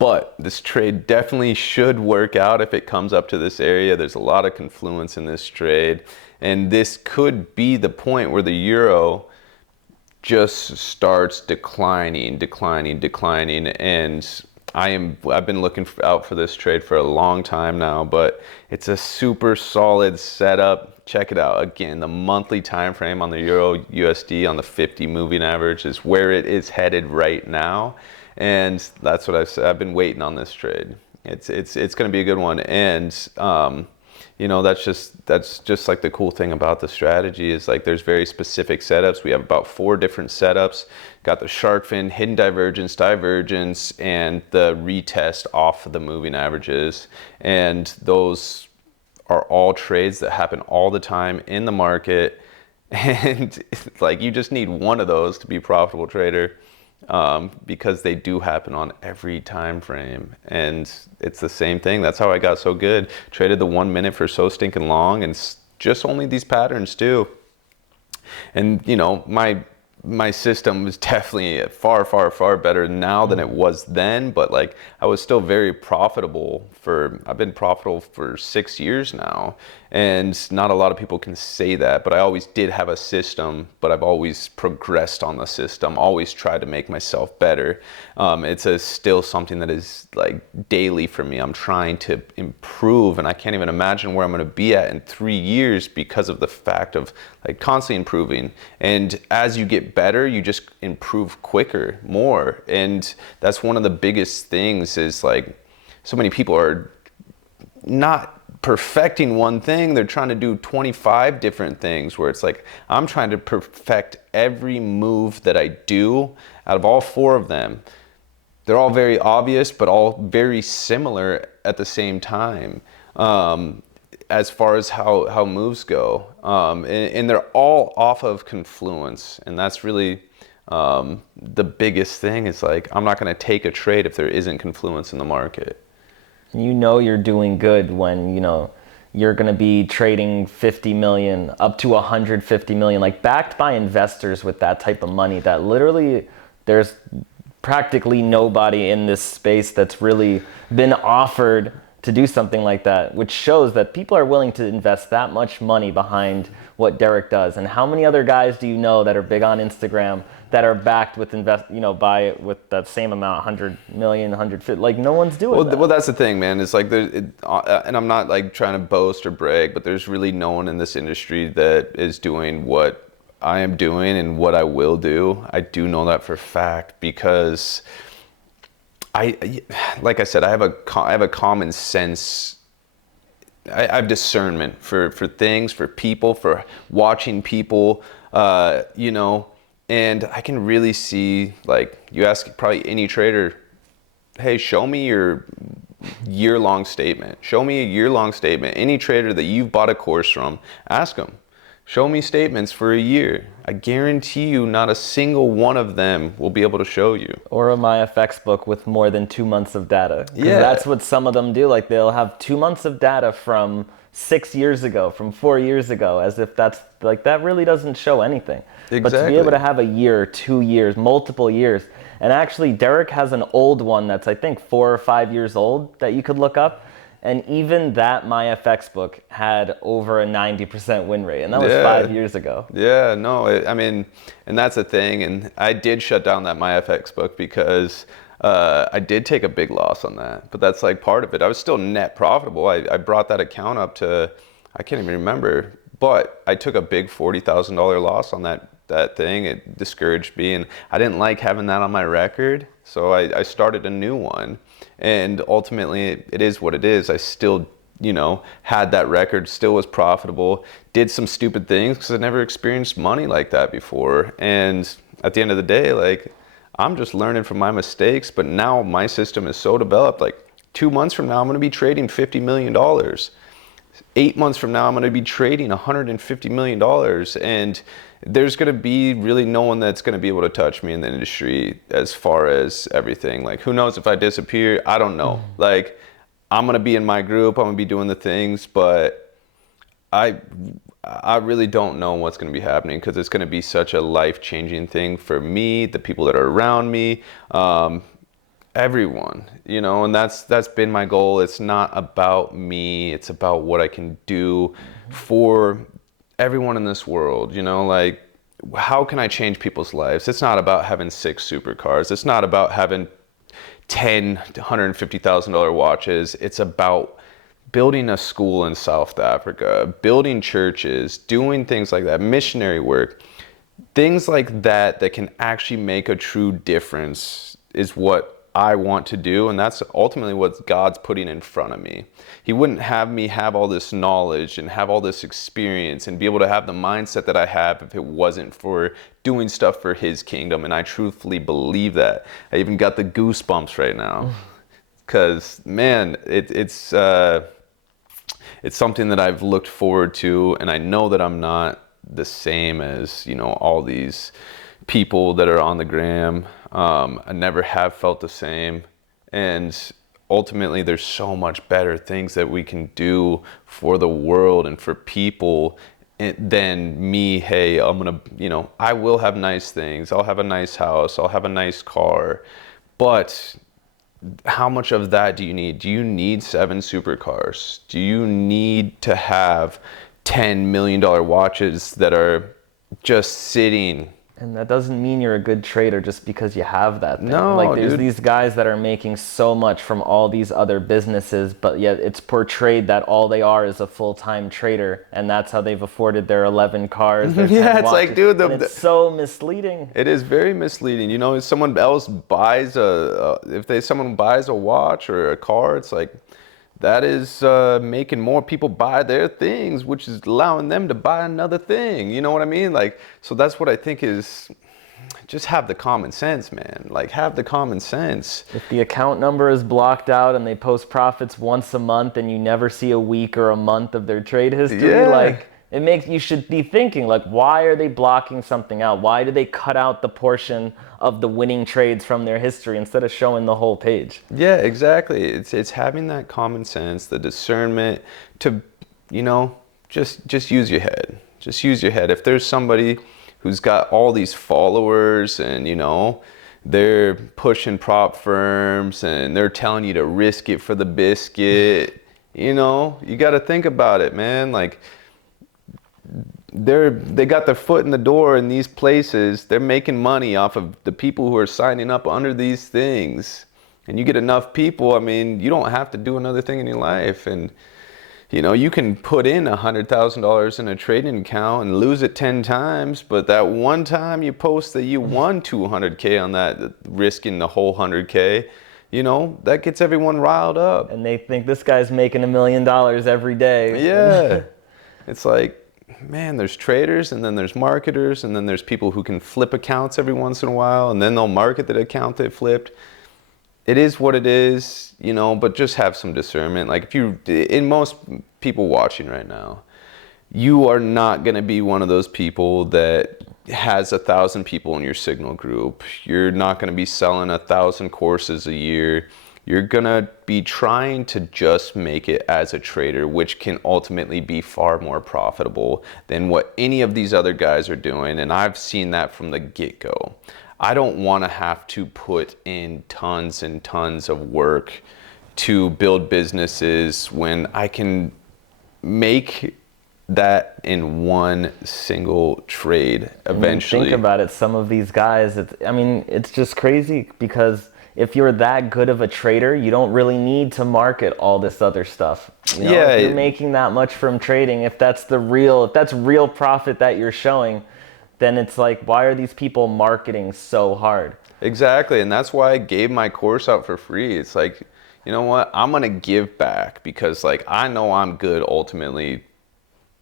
But this trade definitely should work out if it comes up to this area. There's a lot of confluence in this trade. And this could be the point where the euro just starts declining. And I've been looking out for this trade for a long time now, but it's a super solid setup. Check it out. Again, the monthly time frame on the Euro USD on the 50 moving average is where it is headed right now. And that's what I've said. I've been waiting on this trade. It's going to be a good one. And that's just like the cool thing about the strategy is like there's very specific setups. We have about 4 different setups. Got the shark fin, hidden divergence, and the retest off of the moving averages. And those are all trades that happen all the time in the market. And it's like you just need one of those to be a profitable trader. Because they do happen on every time frame, and it's the same thing. That's how I got so good. Traded the 1 minute for so stinking long, and just only these patterns too. And my system was definitely far better now than it was then, but like I was still very profitable I've been profitable for 6 years now, and not a lot of people can say that, but I always did have a system, but I've always progressed on the system, always tried to make myself better. It's still something that is like daily for me. I'm trying to improve, and I can't even imagine where I'm going to be at in 3 years because of the fact of like constantly improving. And as you get better, you just improve quicker, more. And that's one of the biggest things is like so many people are not perfecting one thing. They're trying to do 25 different things where it's like, I'm trying to perfect every move that I do out of all 4 of them. They're all very obvious, but all very similar at the same time. As far as how moves go. And they're all off of confluence. And that's really the biggest thing is like, I'm not going to take a trade if there isn't confluence in the market. You're doing good when, you're going to be trading 50 million up to 150 million, like backed by investors with that type of money that literally there's practically nobody in this space that's really been offered to do something like that, which shows that people are willing to invest that much money behind what Derek does. And how many other guys do you know that are big on Instagram that are backed with by with that same amount, 100 million, 150, like no one's doing that. Well, that's the thing, man. It's like, and I'm not like trying to boast or brag, but there's really no one in this industry that is doing what I am doing and what I will do. I do know that for a fact because like I said, I have a common sense. I have discernment for things, for people, for watching people, and I can really see, like, you ask probably any trader, hey, show me your year-long statement. Show me a year-long statement. Any trader that you've bought a course from, ask them. Show me statements for a year. I guarantee you not a single one of them will be able to show you. Or a MyFX book with more than 2 months of data. Yeah. That's what some of them do. Like they'll have 2 months of data from 6 years ago, from 4 years ago, as if that's like, that really doesn't show anything. But to be Exactly. able to have a year, 2 years, multiple years, and actually Derek has an old one that's I think 4 or 5 years old that you could look up. And even that MyFX book had over a 90% win rate, and that was Yeah. 5 years ago. Yeah, no, I mean, and that's the thing. And I did shut down that MyFX book because I did take a big loss on that. But that's like part of it. I was still net profitable. I brought that account up to, I can't even remember, but I took a big $40,000 loss on that thing. It discouraged me, and I didn't like having that on my record. So I started a new one. And ultimately, it is what it is. I still, had that record, still was profitable, did some stupid things because I never experienced money like that before. And at the end of the day, like, I'm just learning from my mistakes, but now my system is so developed. Like 2 months from now, I'm going to be trading $50 million. 8 months from now, I'm going to be trading $150 million. And there's going to be really no one that's going to be able to touch me in the industry as far as everything. Like, who knows if I disappear? I don't know. Like, I'm going to be in my group. I'm going to be doing the things, but I really don't know what's going to be happening because it's going to be such a life-changing thing for me, the people that are around me, everyone, and that's been my goal. It's not about me. It's about what I can do for everyone in this world, like, how can I change people's lives? It's not about having 6 supercars. It's not about having 10 $150,000 watches. It's about building a school in South Africa, building churches, doing things like that, missionary work, things like that can actually make a true difference is what I want to do. And that's ultimately what God's putting in front of me. He wouldn't have me have all this knowledge and have all this experience and be able to have the mindset that I have if it wasn't for doing stuff for his kingdom. And I truthfully believe that. I even got the goosebumps right now because, man, it's something that I've looked forward to, and I know that I'm not the same as, all these people that are on the gram. I never have felt the same. And ultimately, there's so much better things that we can do for the world and for people than me. Hey, I'm going to, I will have nice things. I'll have a nice house. I'll have a nice car. But how much of that do you need? Do you need 7 supercars? Do you need to have $10 million watches that are just sitting? And that doesn't mean you're a good trader just because you have that thing. No, like there's dude. these guys that are making so much from all these other businesses, but yet it's portrayed that all they are is a full-time trader, and that's how they've afforded their 11 cars. Their 10 Yeah, it's watches. like, dude, And it's so misleading. it is very misleading. If someone else buys someone buys a watch or a car, it's like that is making more people buy their things, which is allowing them to buy another thing. You know what I mean? Like, so that's what I think is, just have the common sense, man. Like, have the common sense. If the account number is blocked out and they post profits once a month and you never see a week or a month of their trade history, Yeah. like, you should be thinking, like, why are they blocking something out? Why do they cut out the portion of the winning trades from their history instead of showing the whole page? Yeah, exactly. It's having that common sense, the discernment to, just use your head. Just use your head. If there's somebody who's got all these followers and, they're pushing prop firms and they're telling you to risk it for the biscuit, you got to think about it, man. Like, they got their foot in the door in these places. They're making money off of the people who are signing up under these things. And you get enough people, I mean, you don't have to do another thing in your life. And, you can put in $100,000 in a trading account and lose it 10 times. But that one time you post that you won 200K on that, risking the whole 100K, that gets everyone riled up. And they think this guy's making $1 million every day. Yeah. It's like, man, there's traders and then there's marketers and then there's people who can flip accounts every once in a while and then they'll market the account they flipped. It is what it is, but just have some discernment. Like, in most people watching right now, you are not going to be one of those people that has 1,000 people in your signal group. You're not going to be selling 1,000 courses a year. you're gonna be trying to just make it as a trader, which can ultimately be far more profitable than what any of these other guys are doing. And I've seen that from the get-go. I don't want to have to put in tons and tons of work to build businesses when I can make that in one single trade eventually. Think about it. Some of these guys, it's just crazy because if you're that good of a trader, you don't really need to market all this other stuff. Yeah, if you're making that much from trading, if that's real profit that you're showing, then it's like, why are these people marketing so hard? exactly. And that's why I gave my course out for free. It's like, you know what? I'm going to give back because like I know I'm good ultimately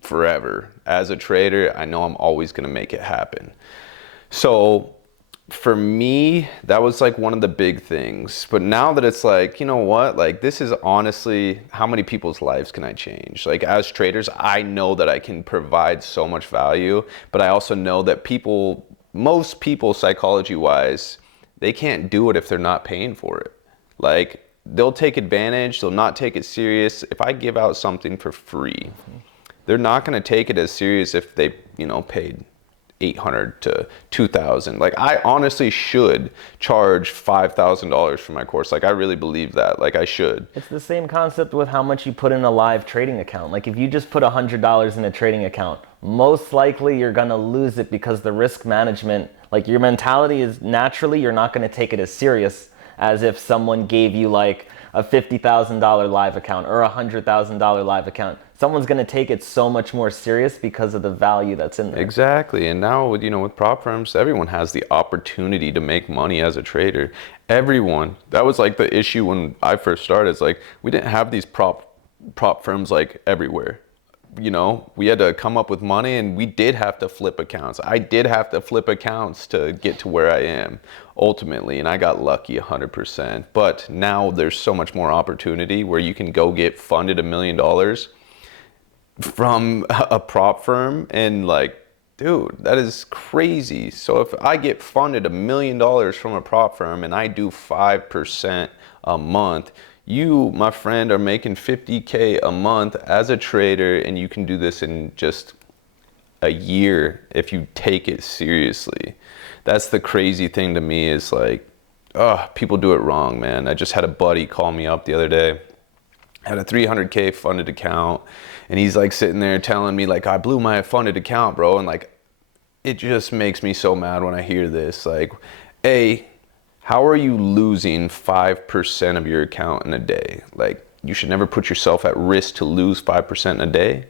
forever. As a trader, I know I'm always going to make it happen. So for me, that was like one of the big things. But now that it's like, you know what? Like this is honestly, how many people's lives can I change? Like as traders, I know that I can provide so much value, but I also know that most people psychology wise, they can't do it if they're not paying for it. Like they'll take advantage, they'll not take it serious. If I give out something for free, they're not going to take it as serious if they, paid 800 to 2,000. Like I honestly should charge $5,000 for my course. Like I really believe that. Like I should. It's the same concept with how much you put in a live trading account. Like if you just put $100 in a trading account, most likely you're going to lose it because the risk management, like your mentality is naturally, you're not going to take it as serious as if someone gave you like a $50,000 live account or a $100,000 live account. Someone's going to take it so much more serious because of the value that's in there. Exactly. And now with prop firms, everyone has the opportunity to make money as a trader. Everyone. That was like the issue when I first started. It's like we didn't have these prop firms like everywhere. We had to come up with money and we did have to flip accounts. I did have to flip accounts to get to where I am ultimately. And I got lucky 100%. But now there's so much more opportunity where you can go get funded $1 million from a prop firm. And like, dude, that is crazy. So if I get funded $1 million from a prop firm and I do 5% a month, you, my friend, are making $50K a month as a trader, and you can do this in just a year if you take it seriously. That's the crazy thing to me is like, people do it wrong, man. I just had a buddy call me up the other day, had a 300K funded account, and he's like sitting there telling me like, I blew my funded account, bro. And like, it just makes me so mad when I hear this. Like, how are you losing 5% of your account in a day? Like, you should never put yourself at risk to lose 5% in a day.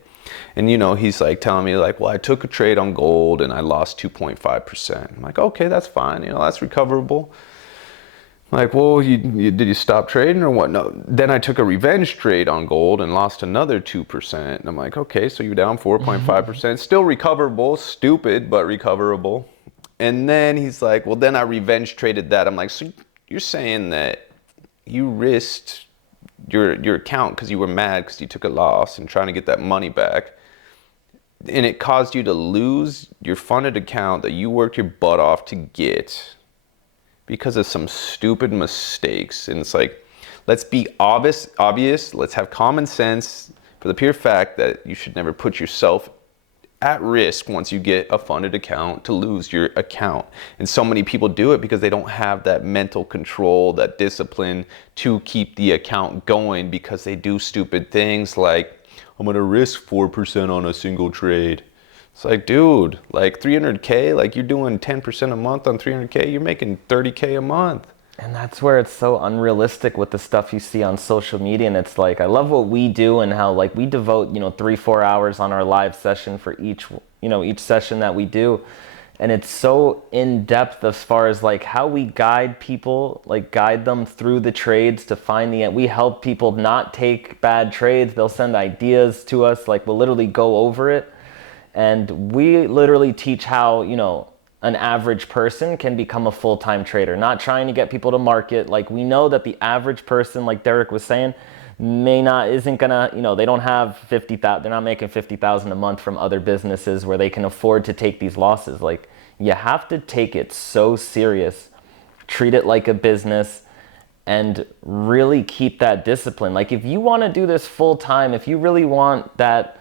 And he's like telling me like, well, I took a trade on gold and I lost 2.5%. I'm like, okay, that's fine. That's recoverable. I'm like, well, did you stop trading or what? No. Then I took a revenge trade on gold and lost another 2%. And I'm like, okay, so you're down 4.5%. Still recoverable, stupid, but recoverable. And then he's like, well, then I revenge traded that. I'm like, so you're saying that you risked your account because you were mad because you took a loss and trying to get that money back. And it caused you to lose your funded account that you worked your butt off to get because of some stupid mistakes. And it's like, let's be obvious. Let's have common sense for the pure fact that you should never put yourself at risk once you get a funded account to lose your account. And so many people do it because they don't have that mental control, that discipline to keep the account going because they do stupid things like, I'm gonna risk 4% on a single trade. It's like, dude, like 300K, like you're doing 10% a month on 300K, you're making 30K a month. And that's where it's so unrealistic with the stuff you see on social media. And it's like, I love what we do and how like we devote, 3-4 hours on our live session for each session that we do. And it's so in depth as far as like how we guide people, like guide them through the trades to find the end. We help people not take bad trades. They'll send ideas to us. Like we'll literally go over it. And we literally teach how, an average person can become a full-time trader, not trying to get people to market. Like we know that the average person, like Derek was saying, isn't gonna, they don't have 50,000, they're not making 50,000 a month from other businesses where they can afford to take these losses. Like you have to take it so serious, treat it like a business, and really keep that discipline. Like if you want to do this full time, if you really want that,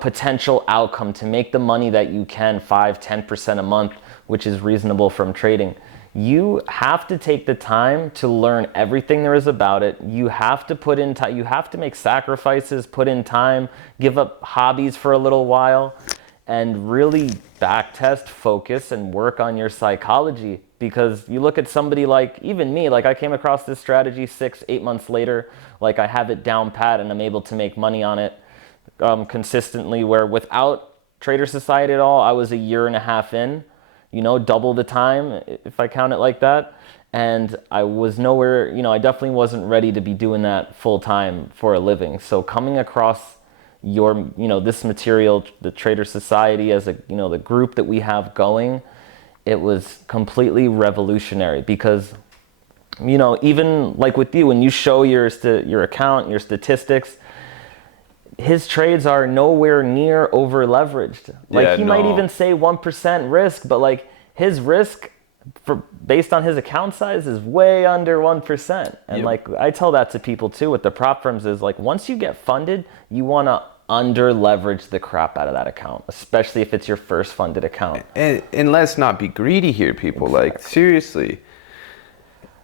potential outcome to make the money that you can, 5-10% a month, which is reasonable from trading, you have to take the time to learn everything there is about it. You have to put in time, you have to make sacrifices, put in time, give up hobbies for a little while, and really backtest, focus, and work on your psychology. Because you look at somebody like even me, like I came across this strategy 6-8 months later, like I have it down pat and I'm able to make money on it consistently, where without Trader Society at all, I was a year and a half in, double the time if I count it like that. And I was nowhere, I definitely wasn't ready to be doing that full time for a living. So coming across this material, the Trader Society as the group that we have going, it was completely revolutionary because, even like with you, when you show your account, your statistics, his trades are nowhere near over leveraged. Like he might even say 1% risk, but like his risk based on his account size is way under 1%. And like I tell that to people too with the prop firms is like, once you get funded, you want to under leverage the crap out of that account, especially if it's your first funded account. And let's not be greedy here, people. Exactly. Like seriously,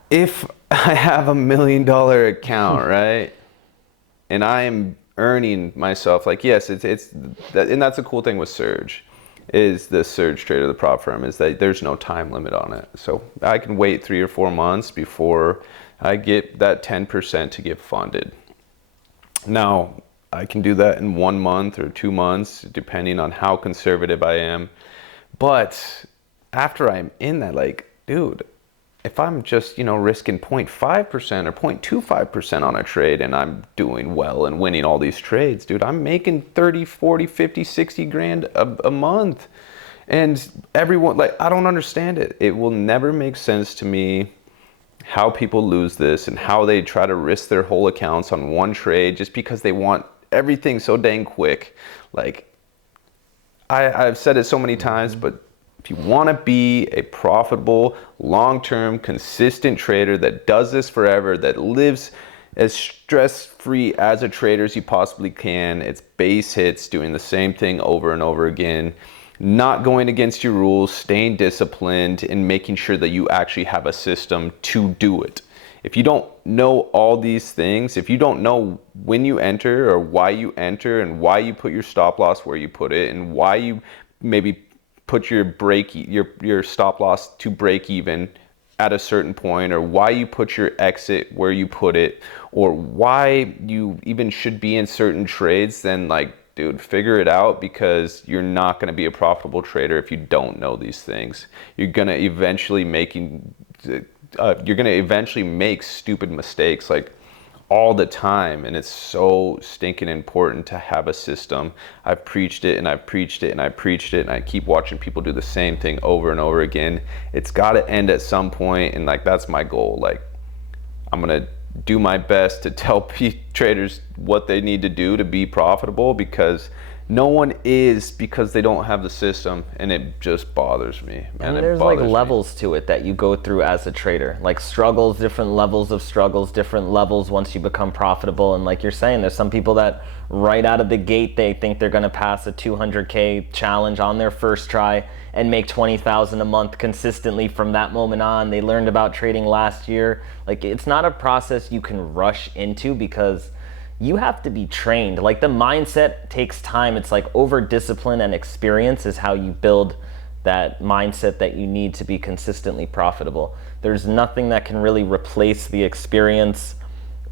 if I have $1 million account, right, and I am earning myself, like, yes, it's that, and that's a cool thing with Surge, is the Surge Trader, the prop firm, is that there's no time limit on it. So I can wait 3 or 4 months before I get that 10% to get funded. Now, I can do that in 1 month or 2 months, depending on how conservative I am. But after I'm in that, like, dude, if I'm just, risking 0.5% or 0.25% on a trade and I'm doing well and winning all these trades, dude, I'm making 30, 40, 50, 60 grand a month. And everyone, like, I don't understand it. It will never make sense to me how people lose this and how they try to risk their whole accounts on one trade just because they want everything so dang quick. Like, I've said it so many times, but if you want to be a profitable, long-term, consistent trader that does this forever, that lives as stress-free as a trader as you possibly can, it's base hits, doing the same thing over and over again, not going against your rules, staying disciplined, and making sure that you actually have a system to do it. If you don't know all these things, if you don't know when you enter or why you enter and why you put your stop loss where you put it and why you maybe put your stop loss to break even at a certain point, or why you put your exit where you put it, or why you even should be in certain trades, then like, dude, figure it out, because you're not going to be a profitable trader if you don't know these things. You're going to eventually make stupid mistakes like all the time, and it's so stinking important to have a system. I've preached it and I've preached it and I preached it, and I keep watching people do the same thing over and over again. It's got to end at some point, and like that's my goal. Like, I'm gonna do my best to tell traders what they need to do to be profitable, because no one is, because they don't have the system, and it just bothers me, man. And there's like levels to it that you go through as a trader, like struggles, different levels of struggles, different levels once you become profitable. And like you're saying, there's some people that right out of the gate, they think they're going to pass a 200K challenge on their first try and make 20,000 a month consistently from that moment on. They learned about trading last year. Like, it's not a process you can rush into, because you have to be trained. Like, the mindset takes time. It's like over discipline and experience is how you build that mindset that you need to be consistently profitable. There's nothing that can really replace the experience,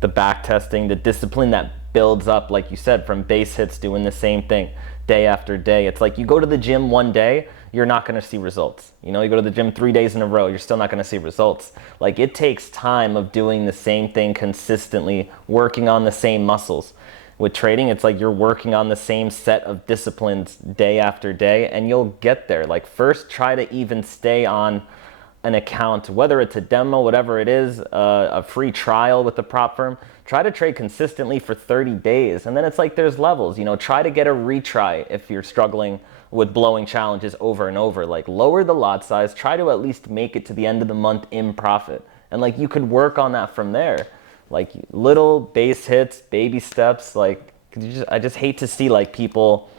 the back testing, the discipline that builds up, like you said, from base hits, doing the same thing day after day. It's like you go to the gym one day, you're not going to see results. You go to the gym 3 days in a row, you're still not going to see results. Like, it takes time of doing the same thing consistently, working on the same muscles. With trading, it's like you're working on the same set of disciplines day after day, and you'll get there. Like, first, try to even stay on an account, whether it's a demo, whatever it is, a free trial with the prop firm. Try to trade consistently for 30 days. And then it's like there's levels. Try to get a retry if you're struggling with blowing challenges over and over. Like, lower the lot size, try to at least make it to the end of the month in profit. And like you could work on that from there. Like little base hits, baby steps, like I just hate to see like people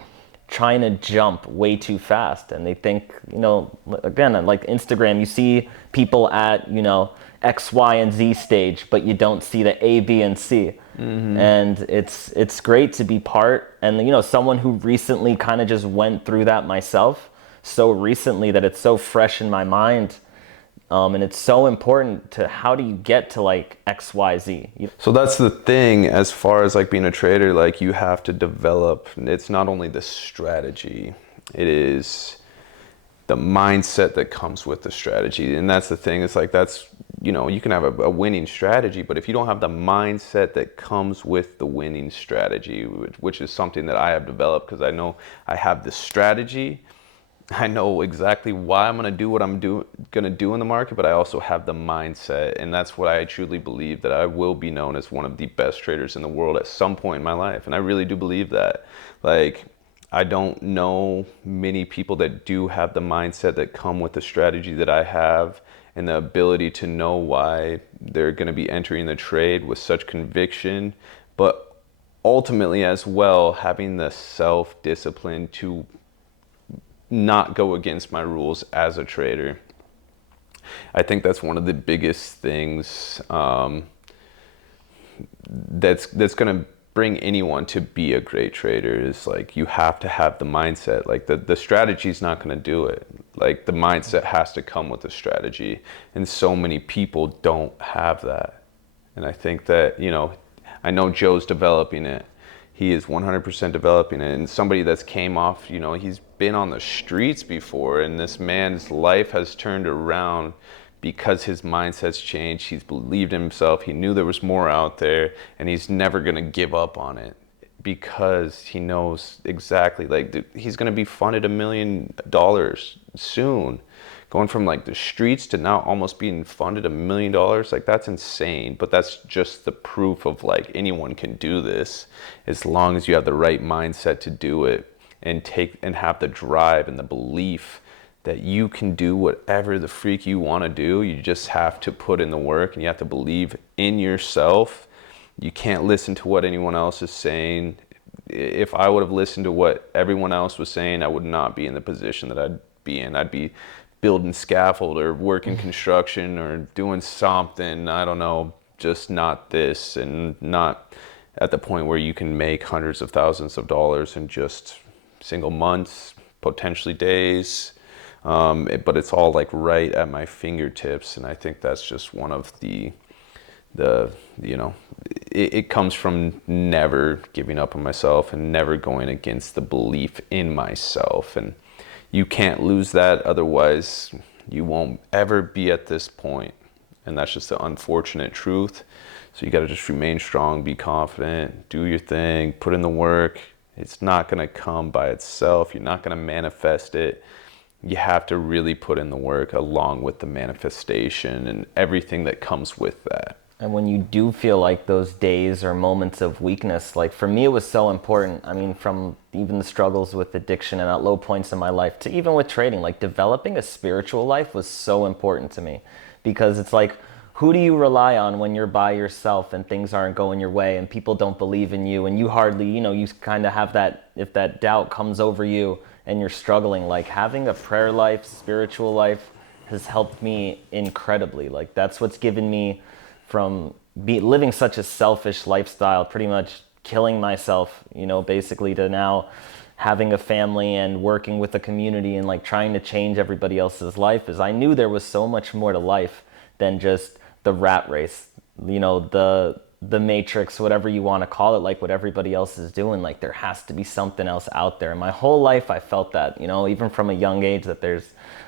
trying to jump way too fast, and they think, again, like Instagram, you see people at, X, Y, and Z stage, but you don't see the A, B, and C. And it's great to be part, and someone who recently kind of just went through that myself, so recently that it's so fresh in my mind. And it's so important to how do you get to like X, Y, Z. So that's the thing, as far as like being a trader, like you have to develop, it's not only the strategy, it is the mindset that comes with the strategy. And that's the thing, it's like that's, you can have a winning strategy, but if you don't have the mindset that comes with the winning strategy, which is something that I have developed, because I know I have the strategy, I know exactly why I'm going to do what I'm going to do in the market, but I also have the mindset. And that's what I truly believe, that I will be known as one of the best traders in the world at some point in my life. And I really do believe that. Like, I don't know many people that do have the mindset that come with the strategy that I have, and the ability to know why they're going to be entering the trade with such conviction, but ultimately as well having the self-discipline to not go against my rules as a trader. I think that's one of the biggest things that's going to bring anyone to be a great trader, is like you have to have the mindset. Like the strategy is not going to do it. Like the mindset has to come with the strategy, and so many people don't have that. And I think that, I know Joe's developing it. He is 100% developing it. And somebody that's came off, he's been on the streets before, and this man's life has turned around because his mindset's changed. He's believed in himself. He knew there was more out there, and he's never going to give up on it, because he knows exactly, like, he's going to be funded $1 million soon. Going from like the streets to now almost being funded $1 million, like that's insane. But that's just the proof of like anyone can do this, as long as you have the right mindset to do it, and have the drive and the belief that you can do whatever the freak you want to do. You just have to put in the work, and you have to believe in yourself. You can't listen to what anyone else is saying. If I would have listened to what everyone else was saying, I would not be in the position that I'd be in. I'd be building scaffold or working construction or doing something, I don't know, just not this, and not at the point where you can make hundreds of thousands of dollars in just single months, potentially days. But it's all like right at my fingertips. And I think that's just one of it comes from never giving up on myself and never going against the belief in myself. And you can't lose that, otherwise you won't ever be at this point. And that's just the unfortunate truth. So you got to just remain strong, be confident, do your thing, put in the work. It's not going to come by itself. You're not going to manifest it. You have to really put in the work, along with the manifestation and everything that comes with that. And when you do feel like those days or moments of weakness, like for me, it was so important. I mean, from even the struggles with addiction and at low points in my life to even with trading, like developing a spiritual life was so important to me, because it's like, who do you rely on when you're by yourself and things aren't going your way and people don't believe in you, and you hardly, you kind of have that, if that doubt comes over you and you're struggling, like having a prayer life, spiritual life has helped me incredibly. Like that's what's given me from living such a selfish lifestyle, pretty much killing myself, basically, to now having a family and working with a community and like trying to change everybody else's life. Is I knew there was so much more to life than just the rat race, the matrix, whatever you want to call it, like what everybody else is doing. Like there has to be something else out there. And my whole life I felt that, even from a young age, that there's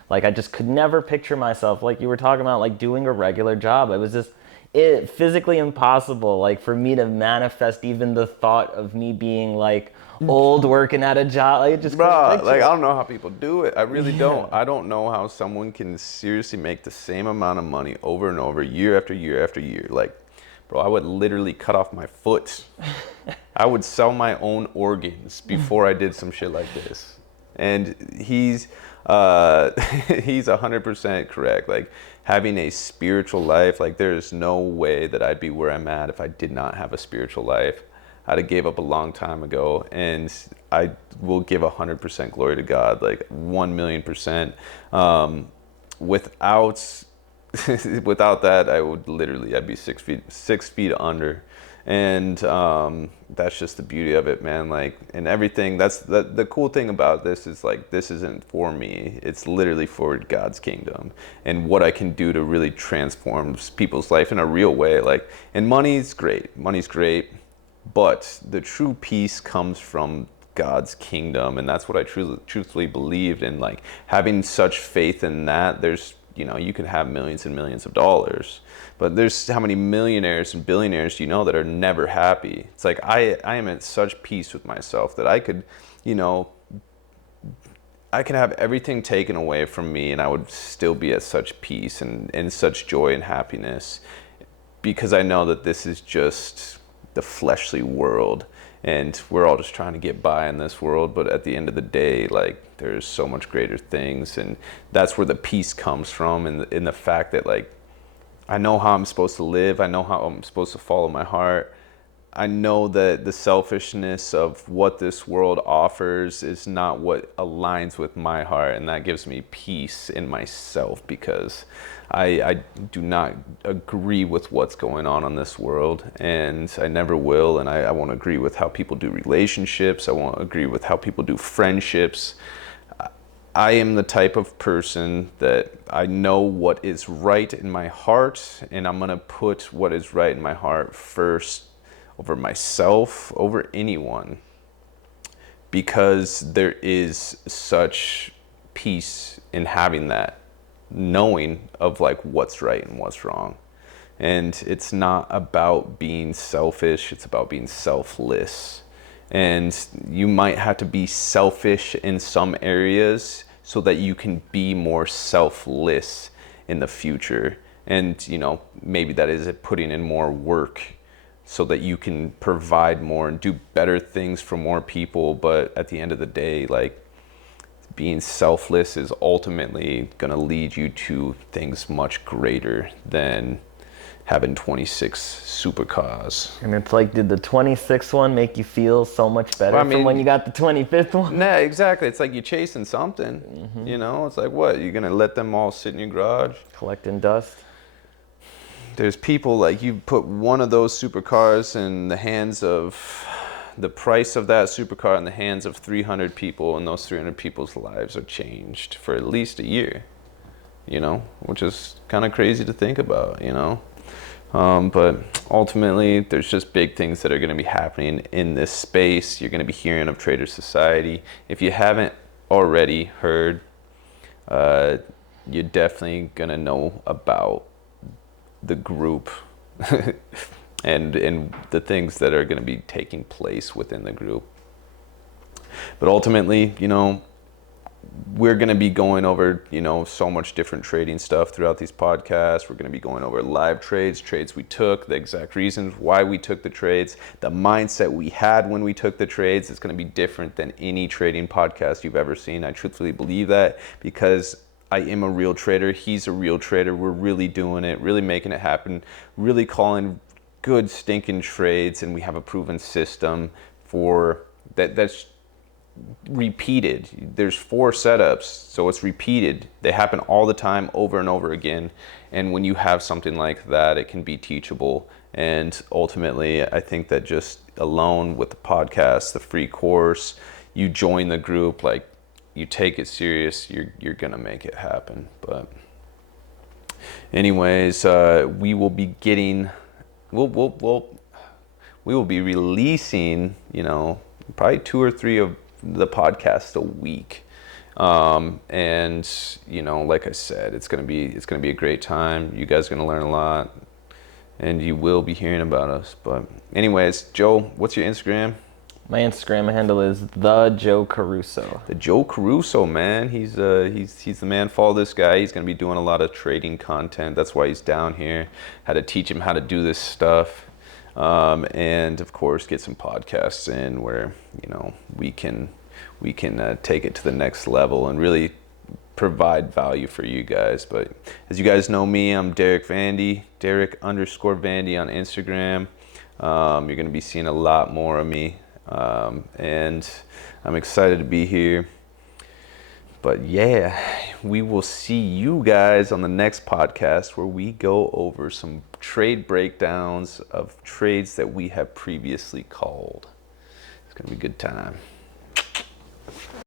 like, I just could never picture myself, like you were talking about, like doing a regular job. It was just physically impossible, like for me to manifest even the thought of me being like old working at a job. Like, just Bruh, like I don't know how people do it. I really don't. I don't know how someone can seriously make the same amount of money over and over, year after year after year. Like, bro, I would literally cut off my foot. I would sell my own organs before I did some shit like this. And he's he's 100% correct. Like, having a spiritual life, like, there's no way that I'd be where I'm at if I did not have a spiritual life. I'd have gave up a long time ago, and I will give 100% glory to God, like 1,000,000%. Without without that, I'd be 6 feet under. And that's just the beauty of it, man. Like, and everything, that's the cool thing about this is, like, this isn't for me. It's literally for God's kingdom and what I can do to really transform people's life in a real way. Like, and money's great, but the true peace comes from God's kingdom, and that's what I truthfully believed in. Like, having such faith in that, there's, you can have millions and millions of dollars, but there's how many millionaires and billionaires do you know that are never happy? It's like, I am at such peace with myself that I could, I could have everything taken away from me and I would still be at such peace and such joy and happiness, because I know that this is just the fleshly world and we're all just trying to get by in this world. But at the end of the day, like, there's so much greater things, and that's where the peace comes from, and in the fact that, like, I know how I'm supposed to live. I know how I'm supposed to follow my heart. I know that the selfishness of what this world offers is not what aligns with my heart, and that gives me peace in myself, because I do not agree with what's going on in this world, and I never will, and I won't agree with how people do relationships. I won't agree with how people do friendships. I am the type of person that I know what is right in my heart, and I'm going to put what is right in my heart first over myself, over anyone, because there is such peace in having that, knowing of, like, what's right and what's wrong. And it's not about being selfish, it's about being selfless. And you might have to be selfish in some areas so that you can be more selfless in the future. And, maybe that is putting in more work so that you can provide more and do better things for more people. But at the end of the day, like, being selfless is ultimately going to lead you to things much greater than having 26 supercars. And it's like, did the 26th one make you feel so much better Well, from when you got the 25th one? Nah, exactly. It's like you're chasing something, It's like, what? You're going to let them all sit in your garage? Collecting dust. There's people, like, you put one of those supercars in the hands of, the price of that supercar in the hands of 300 people, and those 300 people's lives are changed for at least a year, which is kind of crazy to think about, But ultimately, there's just big things that are going to be happening in this space. You're going to be hearing of Trader Society. If you haven't already heard, you're definitely going to know about the group and the things that are going to be taking place within the group. But ultimately, we're going to be going over, so much different trading stuff throughout these podcasts. We're going to be going over live trades we took, the exact reasons why we took the trades, the mindset we had when we took the trades. It's going to be different than any trading podcast you've ever seen. I truthfully believe that, because I am a real trader. He's a real trader. We're really doing it, really making it happen, really calling good stinking trades, and we have a proven system for that. That's repeated. There's 4 setups, so it's repeated. They happen all the time, over and over again. And when you have something like that, it can be teachable. And ultimately, I think that just alone with the podcast, the free course, you join the group, like, you take it serious, you're gonna make it happen. But anyways, we will be getting, we will be releasing, probably 2 or 3 of the podcasts a week. And like I said, it's gonna be a great time. You guys are gonna learn a lot, and you will be hearing about us. But anyways, Joe, what's your Instagram? My Instagram handle is the Joe Caruso. The Joe Caruso, man. He's the man. Follow this guy. He's gonna be doing a lot of trading content. That's why he's down here. Had to teach him how to do this stuff, and of course get some podcasts in where we can we can take it to the next level and really provide value for you guys. But as you guys know me, I'm Derek Vandy, Derek_Vandy on Instagram. You're going to be seeing a lot more of me, and I'm excited to be here. But yeah, we will see you guys on the next podcast where we go over some trade breakdowns of trades that we have previously called. It's going to be a good time.